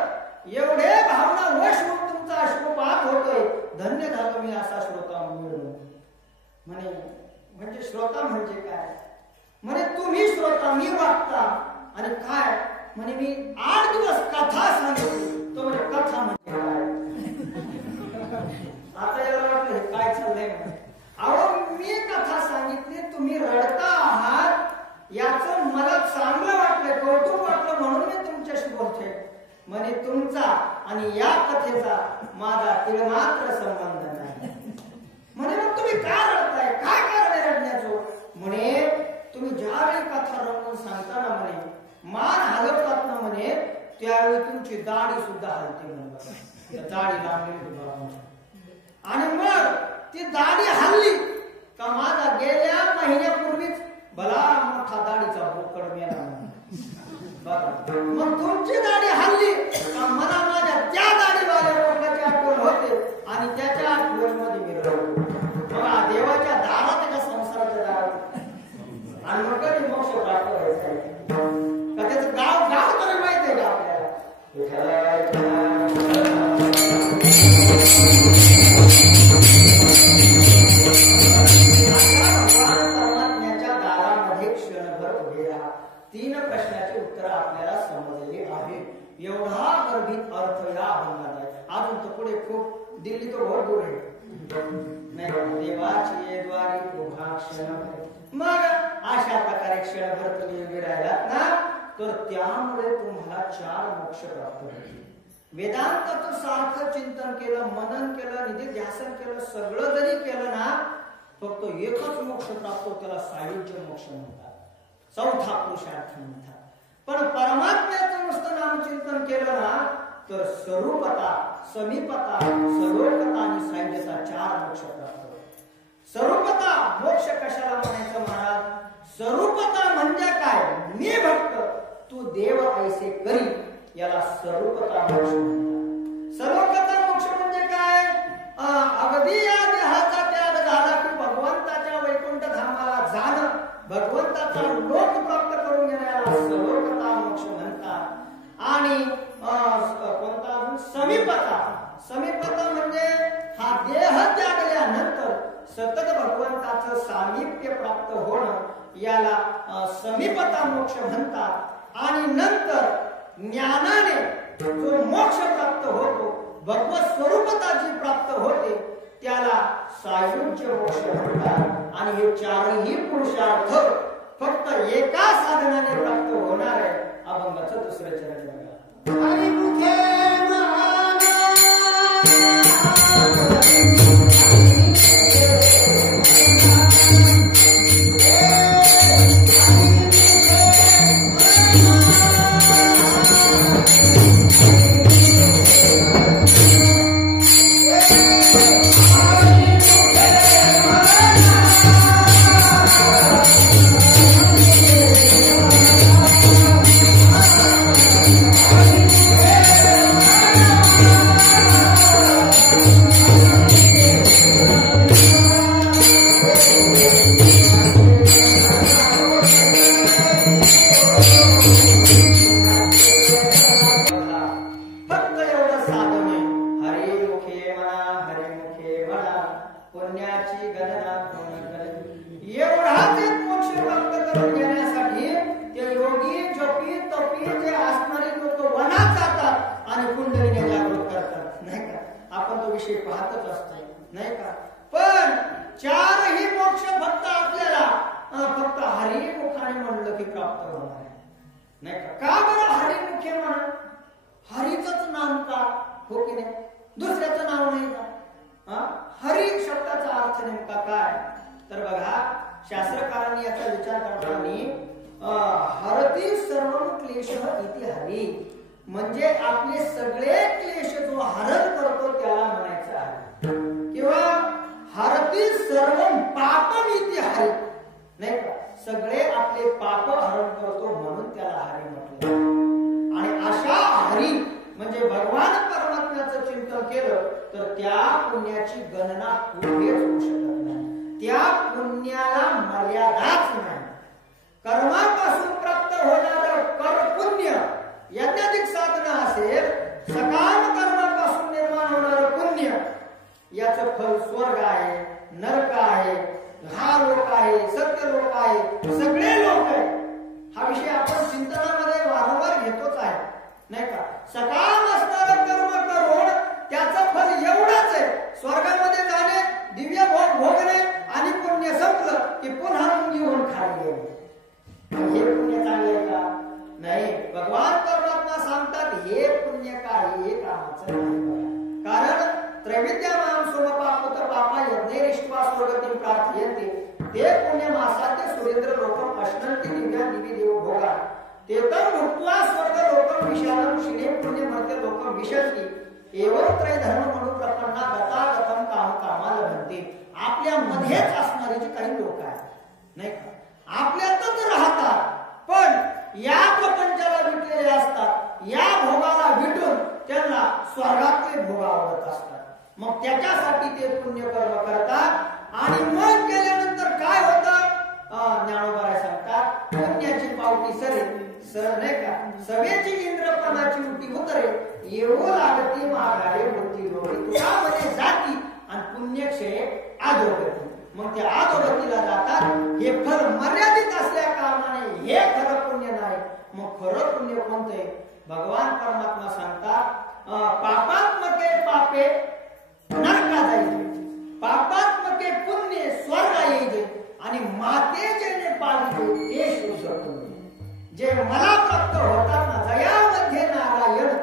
एवढे भावना वश होऊन तुमचा अश्रुपात होतोय, धन्य झालो मी असा श्रोता मिळून म्हणे. म्हणजे श्रोता म्हणजे काय म्हणे, तुम्ही श्रोता मी वागता आणि काय म्हणे मी 8 दिवस कथा सांगितली. तो म्हणजे कथा म्हणजे काय? आता याला वाटलं हे काय चाललंय. अहो मी कथा सांगितली, तुम्ही रडता आहात, याचं मला चांगलं वाटलं, कौतुक वाटलं म्हणून मी तुमच्याशी बोलतोय. म्हणे तुमचा आणि या कथेचा माझा तिळमात्र संबंध नाही. म्हणे मग तुम्ही का रडताय, काय कारण आहे रडण्याचं? म्हणे तुम्ही ज्यावेळी कथा रंगून सांगताना म्हणे मान हलवतात ना म्हणे, त्यावेळी तुमची दाढी सुद्धा हलते म्हणे. दाढी लांबली आणि मग ती दाढी हल्ली का माझा गेल्या महिन्यापूर्वीच भला मोठा दाढीचा बोकड मेला. मग तुमची दाढी हल्ली का मला माझ्या त्या दाढीवाल्या बोकडाची आठवण होते आणि त्याच्या आठवणीमध्ये मी रडतो. बघा देवाच्या दारात त्याच्या संसाराच्या दारात आणि मग कधी मोक्ष प्राप्त व्हायचं का त्याचं गाव गाव तरी माहित आहे का आपल्याला. परमात्म्याच्या दारामध्ये क्षणभर उभे राहा. 3 प्रश्नाचे उत्तर आपल्याला समजलेली आहे. एवढा गर्भित अर्थ या अभंगात आहे. अजून तर पुढे खूप दिल्ली तो बहुत दूर आहे. नाही देवाचे द्वारी उभा क्षण. मग अशा एक क्षणभर तुम्ही उभे राहिलात ना तर त्यामुळे तुम्हाला 4 मोक्ष प्राप्त होतील. वेदांताचं सारखं चिंतन केलं, मनन केलं, निधिध्यासन केलं, सगळं जरी केलं ना फक्त एकच मोक्ष प्राप्त, त्याला सायुज्य मोक्ष म्हणतात, चौथा पुरुषार्थ म्हणतात. पण परमात्म्याचं नुसतं नामचिंतन केलं ना तर स्वरूपता, समीपता, सलोकता आणि सायुज्यता 4 मोक्ष प्राप्त होतात. स्वरूपता मोक्ष कशाला म्हणायचं महाराज? स्वरूपता म्हणजे काय? मी भक्त तू देव ऐसे करी, याला स्वरूपता मोक्ष म्हणतात. सलोकता मोक्ष म्हणजे काय? अगदी या देहाचा त्याग झाला की भगवंताच्या वैकुंठ धामाला जाणं, भगवंताचा लोक प्राप्त करून घेण्याला सलोकता मोक्ष म्हणतात. आणि कोणता अजून? समीपता. समीपता म्हणजे हा देह त्यागल्यानंतर सतत भगवंताचं सामीप्य प्राप्त होणं, याला समीपता मोक्ष म्हणतात. आणि नंतर ज्ञानाने जो मोक्ष प्राप्त होतो, भगवत स्वरूपता जी प्राप्त होते, त्याला सायुज्य मोक्ष म्हणतात. आणि हे 4ही पुरुषार्थ फक्त एका साधनाने प्राप्त होणार आहे. अभंगाचं दुसरं चरण बघा. हरिमुखे म्हणजे आपले सगळे क्लेश जो हरण करतो त्याला म्हणायचं आहे. किंवा हरती सर्व पापमिति हरी, नाही का? सगळे आपले पाप हरण करतो म्हणून त्याला हरी म्हटलं. आणि अशा हरी म्हणजे भगवान परमात्म्याचं चिंतन केलं तर त्या पुण्याची गणना कुठेच होऊ शकत नाही. त्या पुण्याला मर्यादाच नाही. कर्मापासून प्राप्त होणारं कर पुण्य यज्ञाधिक साधना असेल, सकाम कर्मापासून निर्माण होणारं पुण्य, याचं फल स्वर्ग आहे, नरक आहे, हा लोक आहे, सत्य लोक आहे, सगळे लोक आहे. हा विषय आपण चिंतनामध्ये वारंवार घेतोच आहे, नाही का? सकाम असणारं कर्म करून त्याचं फल एवढंच आहे, स्वर्गामध्ये जाणे, दिव्य भोग भोगणे आणि पुण्य संपलं की पुन्हा मुंगी होऊन खाली येणे. हे पुण्य चांगले आहे का? नाही. भगवान परमात्मा सांगतात हे पुण्य काही कामाचं नाही. कारण त्रैविद्यमान सोमपापुत्र पापा यज्ञेरिष्ट्वा स्वर्गतिं प्रार्थयन्ते ते पुण्यमासाद्य सुरेंद्र लोकं अश्नन्ति दिव्या दिवी देव भोगा तेतं भुक्त्वा स्वर्ग लोकं विशालं क्षिणे पुण्यमर्त्य लोकं विशन्ति एवं त्रैधर्म म्हणून प्रपन्ना गतागतं काम कामाला म्हणते. आपल्या मध्येच असणारे जे काही लोक आहेत, नाही का? आपल्यातच राहतात पण या प्रपंचाला विटलेले असतात, या भोगाला विटून त्यांना स्वर्गातले भोग आवडत असतात. मग त्याच्यासाठी ते पुण्यकर्म करतात आणि मग केल्यानंतर काय होतं? ज्ञानोबा सांगतात पुण्याची पावती सरे सर, नाही का? सवेची इंद्रप्रमाची उटी उतरे येऊ लागती माघारे होती रोगी तुला मध्ये जाती आणि पुण्यक्षय अधोगती. मग ते अधोगतीला जातात. हे फल मर्यादित असल्या कारणाने हे खरं पुण्य नाही. मग खरं पुण्य कोणते? भगवान परमात्मा सांगतात पापात्मके पापे नरका जायचे, पापात्मके पुण्य स्वर्गा येईजे आणि माते जेने पाविते ते पुण्य जे मला प्राप्त होतात ना जयामध्ये नारायण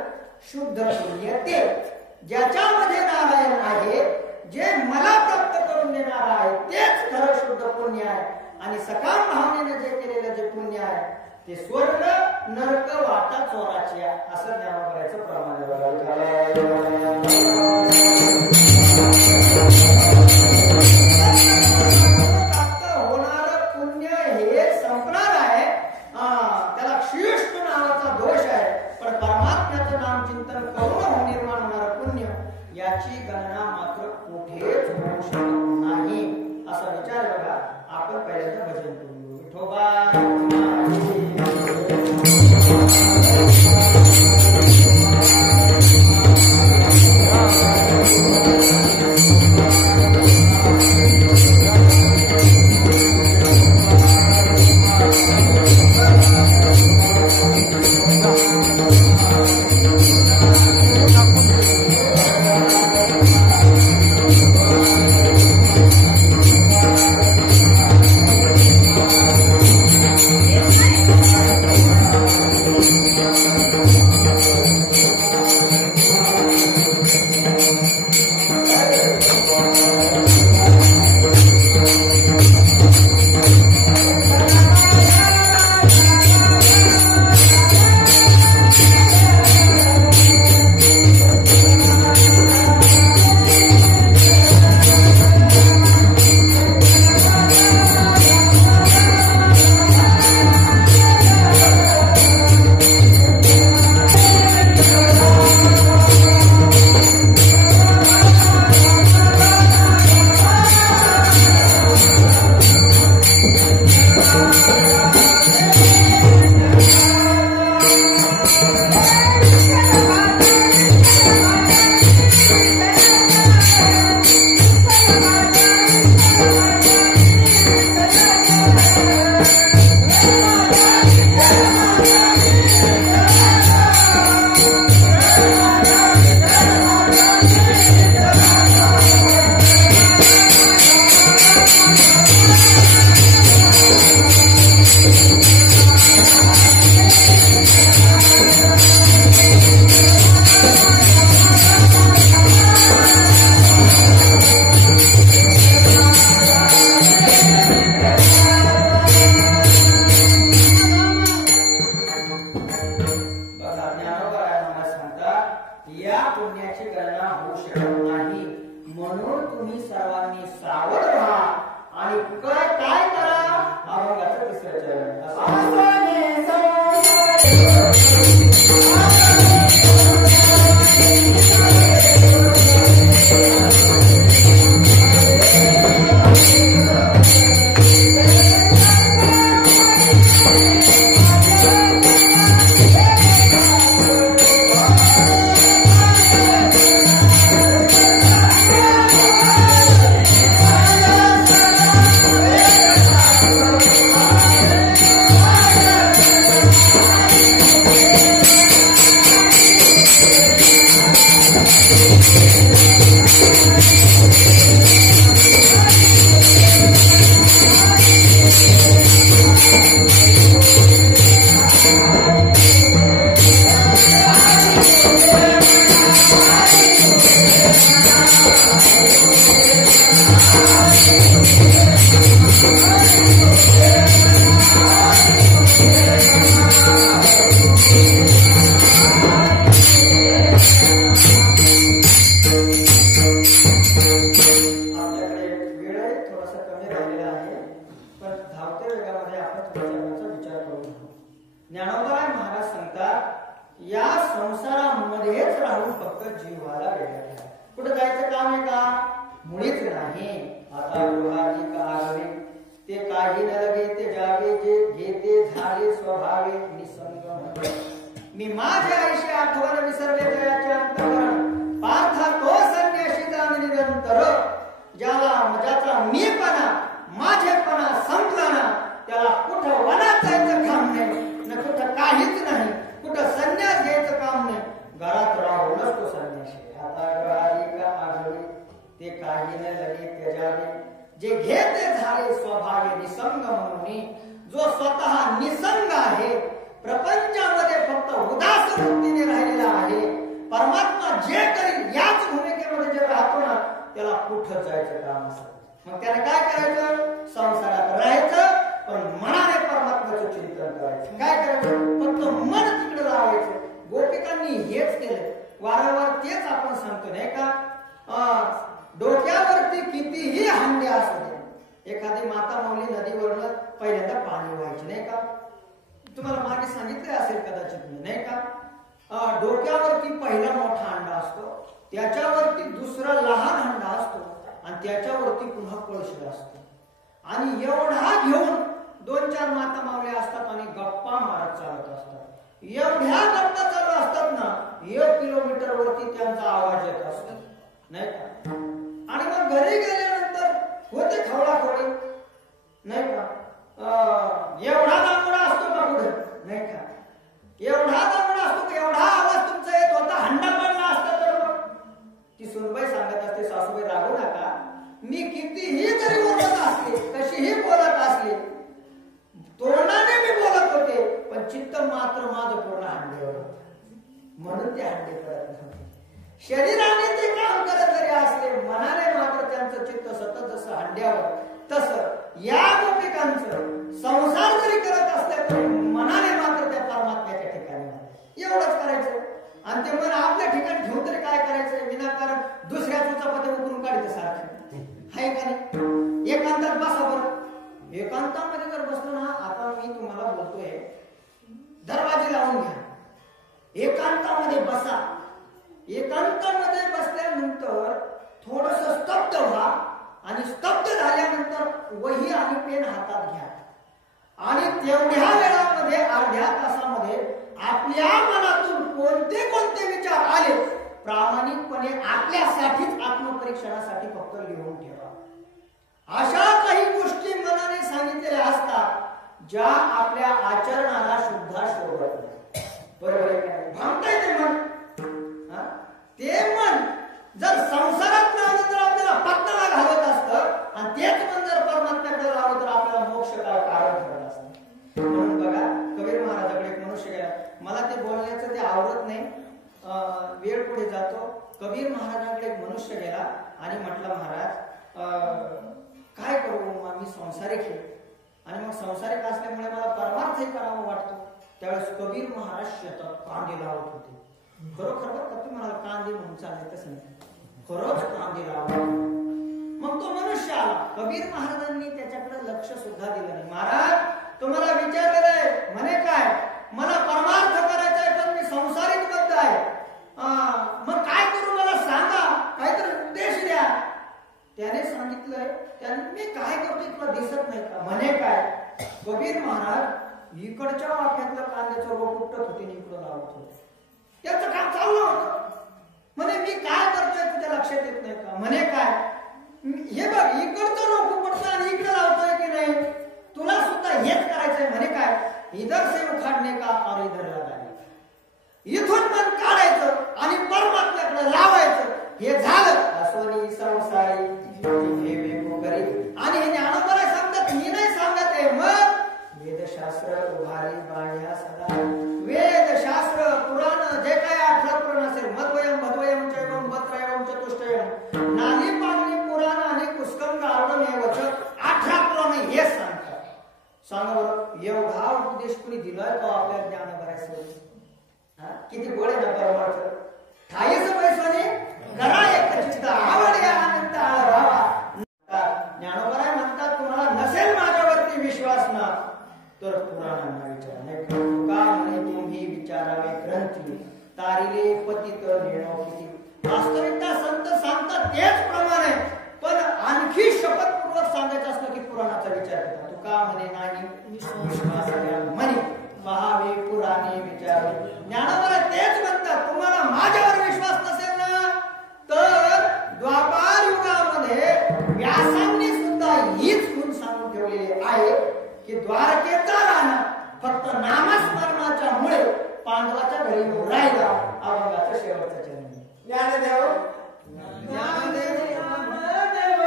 शुद्ध पुण्य ते ज्याच्यामध्ये नारायण आहे जे मला प्राप्त करून देणार आहे तेच खरं शुद्ध पुण्य आहे आणि सकाम भावनेने जे केलेलं जे पुण्य आहे ते स्वर्ग नरक वाटा चोराची आहे असं ज्ञान करायचं प्रमाणे होणार पुण्य हे संपणार आहे त्याला क्षीष्ट नावाचा दोष आहे पण परमात्म्याचं नाम चिंतन करून निर्माण होणार पुण्य याची गणना मात्र कुठेच होऊ शकत नाही असा विचार बघा आपण पहिल्यांदा भजन करू विठोबा जे घेते झाले स्वभावे निसंग म्हणून जो स्वतः निसंग आहे, प्रपंचामध्ये फक्त उदास वृत्तीने राहिलेला आहे. परमात्मा जे करील याच भूमिकेमध्ये जे राहतो ना त्याला कुठं जायचं काम असतं. मग त्याने काय करायचं? संसारात राहायचं पण मनाने परमात्म्याचं चिंतन करायचं. काय करायचं? फक्त मन तिकडे लावायचं. गोपिकांनी हेच केलं. वारंवार तेच आपण सांगतो नाही का? डोक्यावरती कितीही हंडे असू दे, एखादी माता माऊली नदीवरनं पहिल्यांदा पाणी व्हायचे नाही का? तुम्हाला मागे सांगितले असेल कदाचित मी नाही का? डोक्यावरती पहिला मोठा हंडा असतो, त्याच्यावरती दुसरा लहान हंडा असतो आणि त्याच्यावरती पुन्हा कळशी असतो. आणि एवढा घेऊन 2-4 माता मावल्या असतात आणि गप्पा मारत चालत असतात. एवढ्या गप्पा चालू असतात ना 1 किलोमीटर वरती त्यांचा आवाज येत असतो नाही का? आणि मग घरी गेल्यानंतर होते खवळाखवळी नाही का? एवढा दांगडा असतो का पुढे नाही का? एवढा दांगडा असतो का? एवढा आवाज तुमचा येत होता, हंडा पडला असता तर? ती सुनबाई सांगत असते, सासूबाई रागू नका, मी कितीही जरी बोलत असले, कशीही बोलत असले, तोंडाने मी बोलत होते पण चित्त मात्र माझं पूर्ण हंड्यावर होतं, म्हणून ते हंडे करत नव्हते. शरीराने ते काम करत जरी असले, मनाने मात्र त्यांचं चित्त सतत जसं हंड्यावर, तसं या गोपिकांचं संसार जरी करत असले तरी मनाने मात्र त्या परमात्म्याच्या ठिकाणी एवढंच करायचं. आणि ते मन आपल्या ठिकाणी ठेवून तरी काय करायचं? विनाकारण दुसऱ्याच चपात्या उकरून काढायचं सारखं आहे का नाही? एकांतात बसा बरं. एकांतामध्ये जर बसलो ना, आता मी तुम्हाला बोलतोय, दरवाजे लावून घ्या, एकांतामध्ये बसा. एकांतामध्ये बसल्यानंतर थोडस स्तब्ध व्हा आणि स्तब्ध झाल्यानंतर वही आणि पेन हातात घ्या आणि तेवढ्या वेळामध्ये अर्ध्या तासामध्ये आपल्या मनातून कोणते कोणते विचार आले प्रामाणिकपणे आपल्यासाठीच आत्मपरीक्षणासाठी फक्त लिहून ठेवा. अशा काही गोष्टी मनाने सांगितलेल्या असतात ज्या आपल्या आचरणाला सुद्धा शोभत नाही. बरोबर आहे का? भामताय ते मन. ते मन जर संसारात लावलं तर आपल्याला पत्ताला घालत असतं आणि तेच मन जर परमात्म्याकडे लावलं तर आपल्याला मोक्ष कारण ठरत असतं. म्हणून बघा, कबीर महाराजाकडे एक मनुष्य गेला. मला ते बोलण्याचं ते आवडत नाही, वेळ पुढे जातो. कबीर महाराजांकडे एक मनुष्य गेला आणि म्हटलं, महाराज काय करू, मी संसारिक आहे आणि मग संसारिक असल्यामुळे मला परमार्थही करावा वाटतो. त्यावेळेस कबीर महाराज शेतात कांदे लावत होते. खरोखर बरं का, तुम्ही म्हणाल कांदे म्हणून चालले तसं नाही, खरंच कांदे लावत. मग तो मनुष्य आला. कबीर महाराजांनी त्याच्याकडे लक्ष सुद्धा दिलं नाही. महाराज तुम्हाला विचारलेलं आहे म्हणे, काय मला परमार्थ करायचा आहे पण मी संसारिक बद्ध आहे, मग काय करू मला सांगा, काहीतरी उपदेश द्या. त्याने सांगितलंय, त्याने मी काय करतोय तुला दिसत नाही का? म्हणे काय? कबीर महाराज इकडच्या वाफ्यातलं कांद्याचं रोप उपटत होते आणि इकडं लावत होते. त्याचं काम चाललं होतं. म्हणे मी काय करतोय तुझ्या लक्षात येत नाही का? म्हणे काय? हे बघ, इकडचं रोप उपटतं आणि इकडं लावतोय की नाही, तुला सुद्धा हेच करायचंय. म्हणे काय? इधर से उखाडणे का और इधर लगाने, इथून मन काढायचं आणि परमात्म्याकडे लावायचं. हे झालं असोनी संसारी आणि हे ज्ञानोबा सांगतात, मी नाही सांगत आहे. मग वेदशास्त्र उभारी बाह्या सदा, वेदशास्त्र पुराण जे काय 18 पुराण असेल, मध्वयम भद्वयम चैवम बत्रयम चतुष्टयम नानी पावनी पुराण आणि पुष्कम गार्डमेवच 18 पुराण हेच सांगतात. सांगा बरं, एवढा उपदेश कोणी दिलाय तो आपल्या ज्ञानोबाऱ्यास? किती गोळे ना परमार्थ. ठाईस पैसाने करा एक चित्त आवड या आनंद राहावा. ज्ञानोबा म्हणतात, तुम्हाला नसेल माझ्यावरती विश्वास ना तर पुराणांना विचारा. नाही का म्हणे, तुम्ही विचारावे ग्रंथी तारिले पतित नेणो किती. वास्तविकता संत सांगतात तेच प्रमाणे, पण आणखी शपथपूर्वक सांगायचं असलं की पुराणाचा विचार करा. तुका म्हणे नाही विश्वास म्हणे पहावे पुराणे विचारावे. ज्ञानोबा तेच म्हणतात, तुम्हाला माझ्यावर विश्वास नसेल ना तर द्वापार युगामध्ये व्यासांनी सुद्धा हीच गुण सांगून ठेवलेली आहे की द्वारकेचा राणा फक्त नामस्मरणाच्या मुळे पांडवाच्या घरी राहिला. अभंगाचा शेवटचा चरण. ज्ञानदेव ज्ञानदेव ज्ञानदेव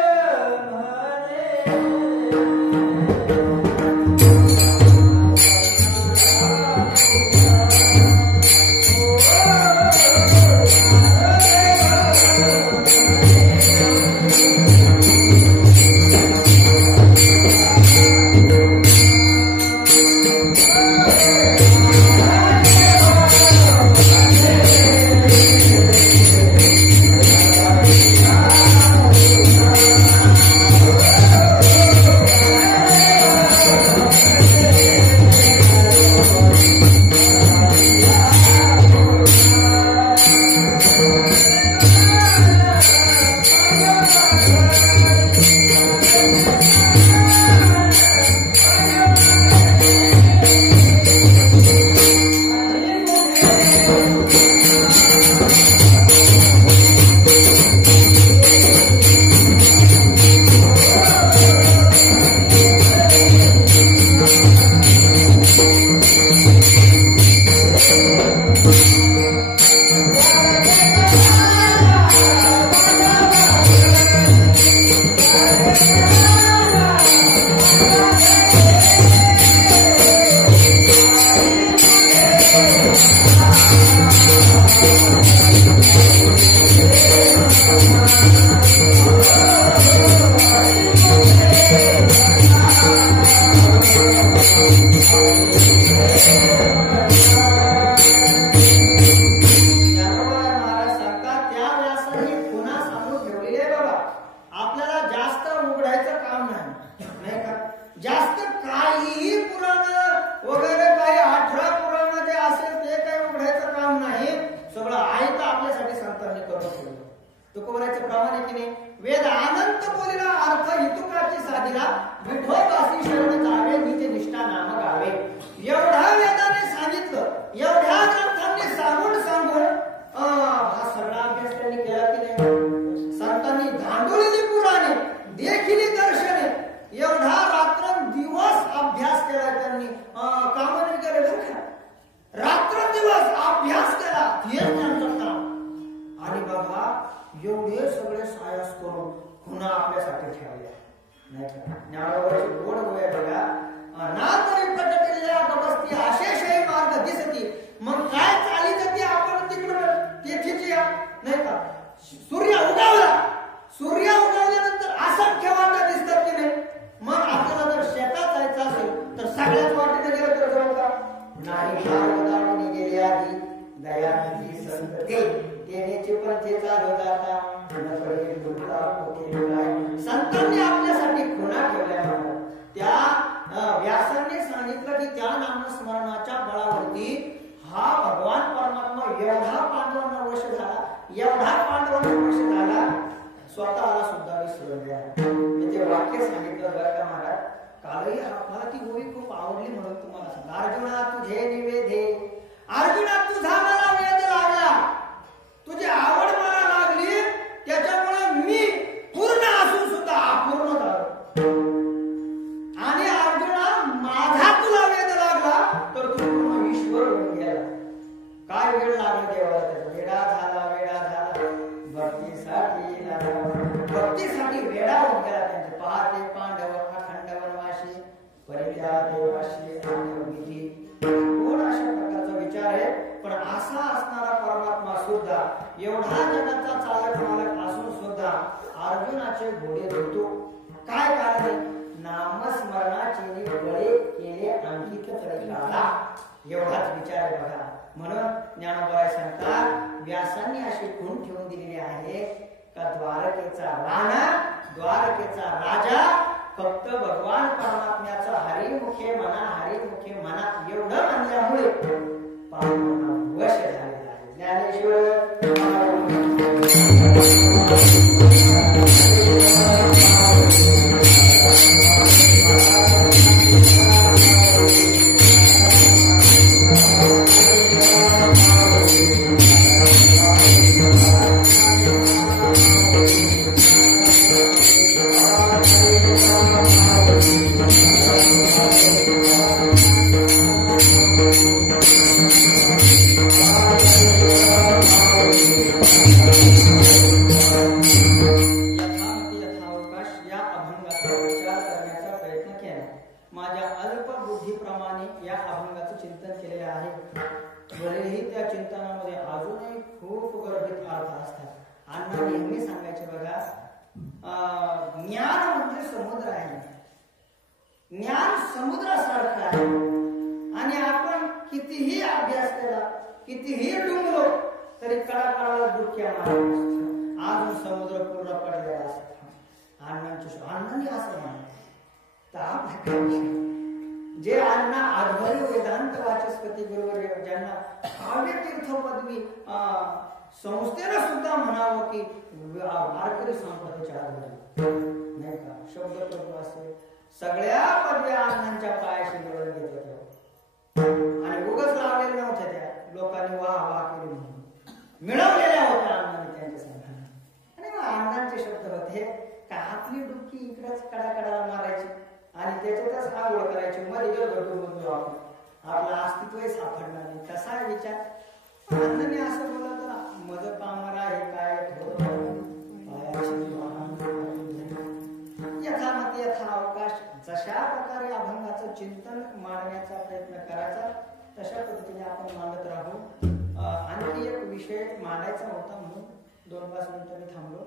महाराज सांगतात त्या व्यासाने पुन्हा सांगून ठेवलेले आहे बाबा, आपल्याला जास्त उघडायचं काम नाही का. जास्त काहीही पुराण वगैरे काही 18 पुराण जे असेल ते काही उघडायचं काम नाही. सगळं आहे तर आपल्यासाठी संतांनी करून ठेवलं. तुकोबराचे प्रमाणे की नाही, वेद अनंत बोलिला अर्थ हितुकाची साधिला, विठोबासी शरण जावे निज निष्ठा नाम गावे. एवढा वेदाने सांगितलं, एवढ्या ग्रंथांनी सांगून हा सगळा अभ्यास त्यांनी केला की नाही. संतांनी धांडोळलेली पुराणे, देखील दर्शने, एवढा रात्रंदिवस अभ्यास केला त्यांनी. कामाने केले बरं का, रात्रंदिवस अभ्यास केला, हे त्यांचं काम. आणि बघा एवढे सगळे सायस करून पुन्हा आपल्यासाठी ठेवले नाही का. ज्ञानोबाची गोड गोय बघा, नातरी प्रकटलेल्या गवस्ती अशेषही मार्ग दिसती. मग काय चाली जाते आपण तिकडं तेथीच या नाही का. सूर्य उगवल्यानंतर असंख्य वाटा दिसतात की नाही. मग आपल्याला जर शेतात जायचं असेल तर सगळ्याच वाटेने गेलं तर जमू का नाही. मार्गदानी गेले आधी दयानिधी संतते, तेनेचे पण ते चालू जाता. संतांनी आपल्यासाठी खुणा ठेवल्या. त्या व्यासांनी सांगितलं की त्या नामस्मरणाच्या बळावरती हा भगवान परमात्मा एवढा पांडवांना वश झाला, स्वतःला सुद्धा विसरून गेला. मी ते वाक्य सांगितलं बरं का महाराज. कालही मला ती गोवी खूप आवडली म्हणून तुम्हाला सांगा. अर्जुना तुझे निवेदे, अर्जुना तुझा मला वेद लागला, तुझी आवड मला लागली, त्याच्यामुळे मी पूर्ण असून सुद्धा अपूर्ण झालो. आणि अर्जुना माझा तुला वेद लागला तर तू पूर्ण ईश्वर होऊन गेला. काय वेळ लागला देवाला, त्याचा वेडा झाला भक्तीसाठी वेडा होऊन गेला. त्यांचे पहाटे पांडव अखंड वनवाशी परित्या देवाशी कोण अशा प्रकारचा विचार आहे. पण असा असणारा परमात्मा सुद्धा एवढा जगाचा चालक मालक असून सुद्धा अर्जुनाचे घोडे धुतो. काय कारण? नामस्मरणाचे बळे केले अंकित तळीला. एवढाच विचार आहे बघा. म्हणून ज्ञानोबा सांगतात व्यासांनी अशी खूण ठेवून दिलेली आहे का द्वारकेचा राणा, द्वारकेचा राजा फक्त भगवान परमात्म्याचा हरिमुखे म्हणा एवढं म्हणल्यामुळे पांडवांना वश झालेला आहे. ज्ञानेश्वर या अभंगाचं चिंतन केलेले आहे. भलेही त्या चिंतनामध्ये अजूनही खूप गर्भित अर्थ असतात. अण्णा नेहमी सांगायचे बघा, ज्ञान म्हणजे समुद्र आहे, ज्ञान समुद्रासारखं आहे. आणि आपण कितीही अभ्यास केला, कितीही डुंबलो तरी कडाकडाला डुबक्या मारत अजून समुद्र पूर्ण पडलेला असतो. अण्णांनी असं म्हणतात जे अण्णा आध्वर्य वेदांत वाचस्पती बरोबर ज्यांना काव्य तीर्थ पदवी संस्थेला सुद्धा म्हणावं की वारकरी संपदेच्या आधारे नाही का. शब्द प्रभू असेल सगळ्या पदव्या अण्णांच्या पायाशी मिळवून घेत होत्या आणि उगाच लावलेल्या नव्हत्या. त्या लोकांनी वाह केली म्हणून मिळवलेल्या होत्या अण्णांनी त्यांच्या संघाने. आणि मग अण्णांचे शब्द होते का आपली डुबकी इकडेच कडाकडाला मारायची आणि त्याच्यातच आंघोळ करायची, मध्ये गेलो घडून आपण आपलं अस्तित्वही सापडणार नाही. कसा आहे विचार? अण्णांनी असं बोललं तर मज पामरा हे काय यथामती यथा अवकाश. जशा प्रकारे अभंगाचं चिंतन मांडण्याचा प्रयत्न करायचा तशा पद्धतीने आपण मांडत राहू. आणखी एक विषय मांडायचा होता म्हणून 2-5 मिनिटं मी थांबलो.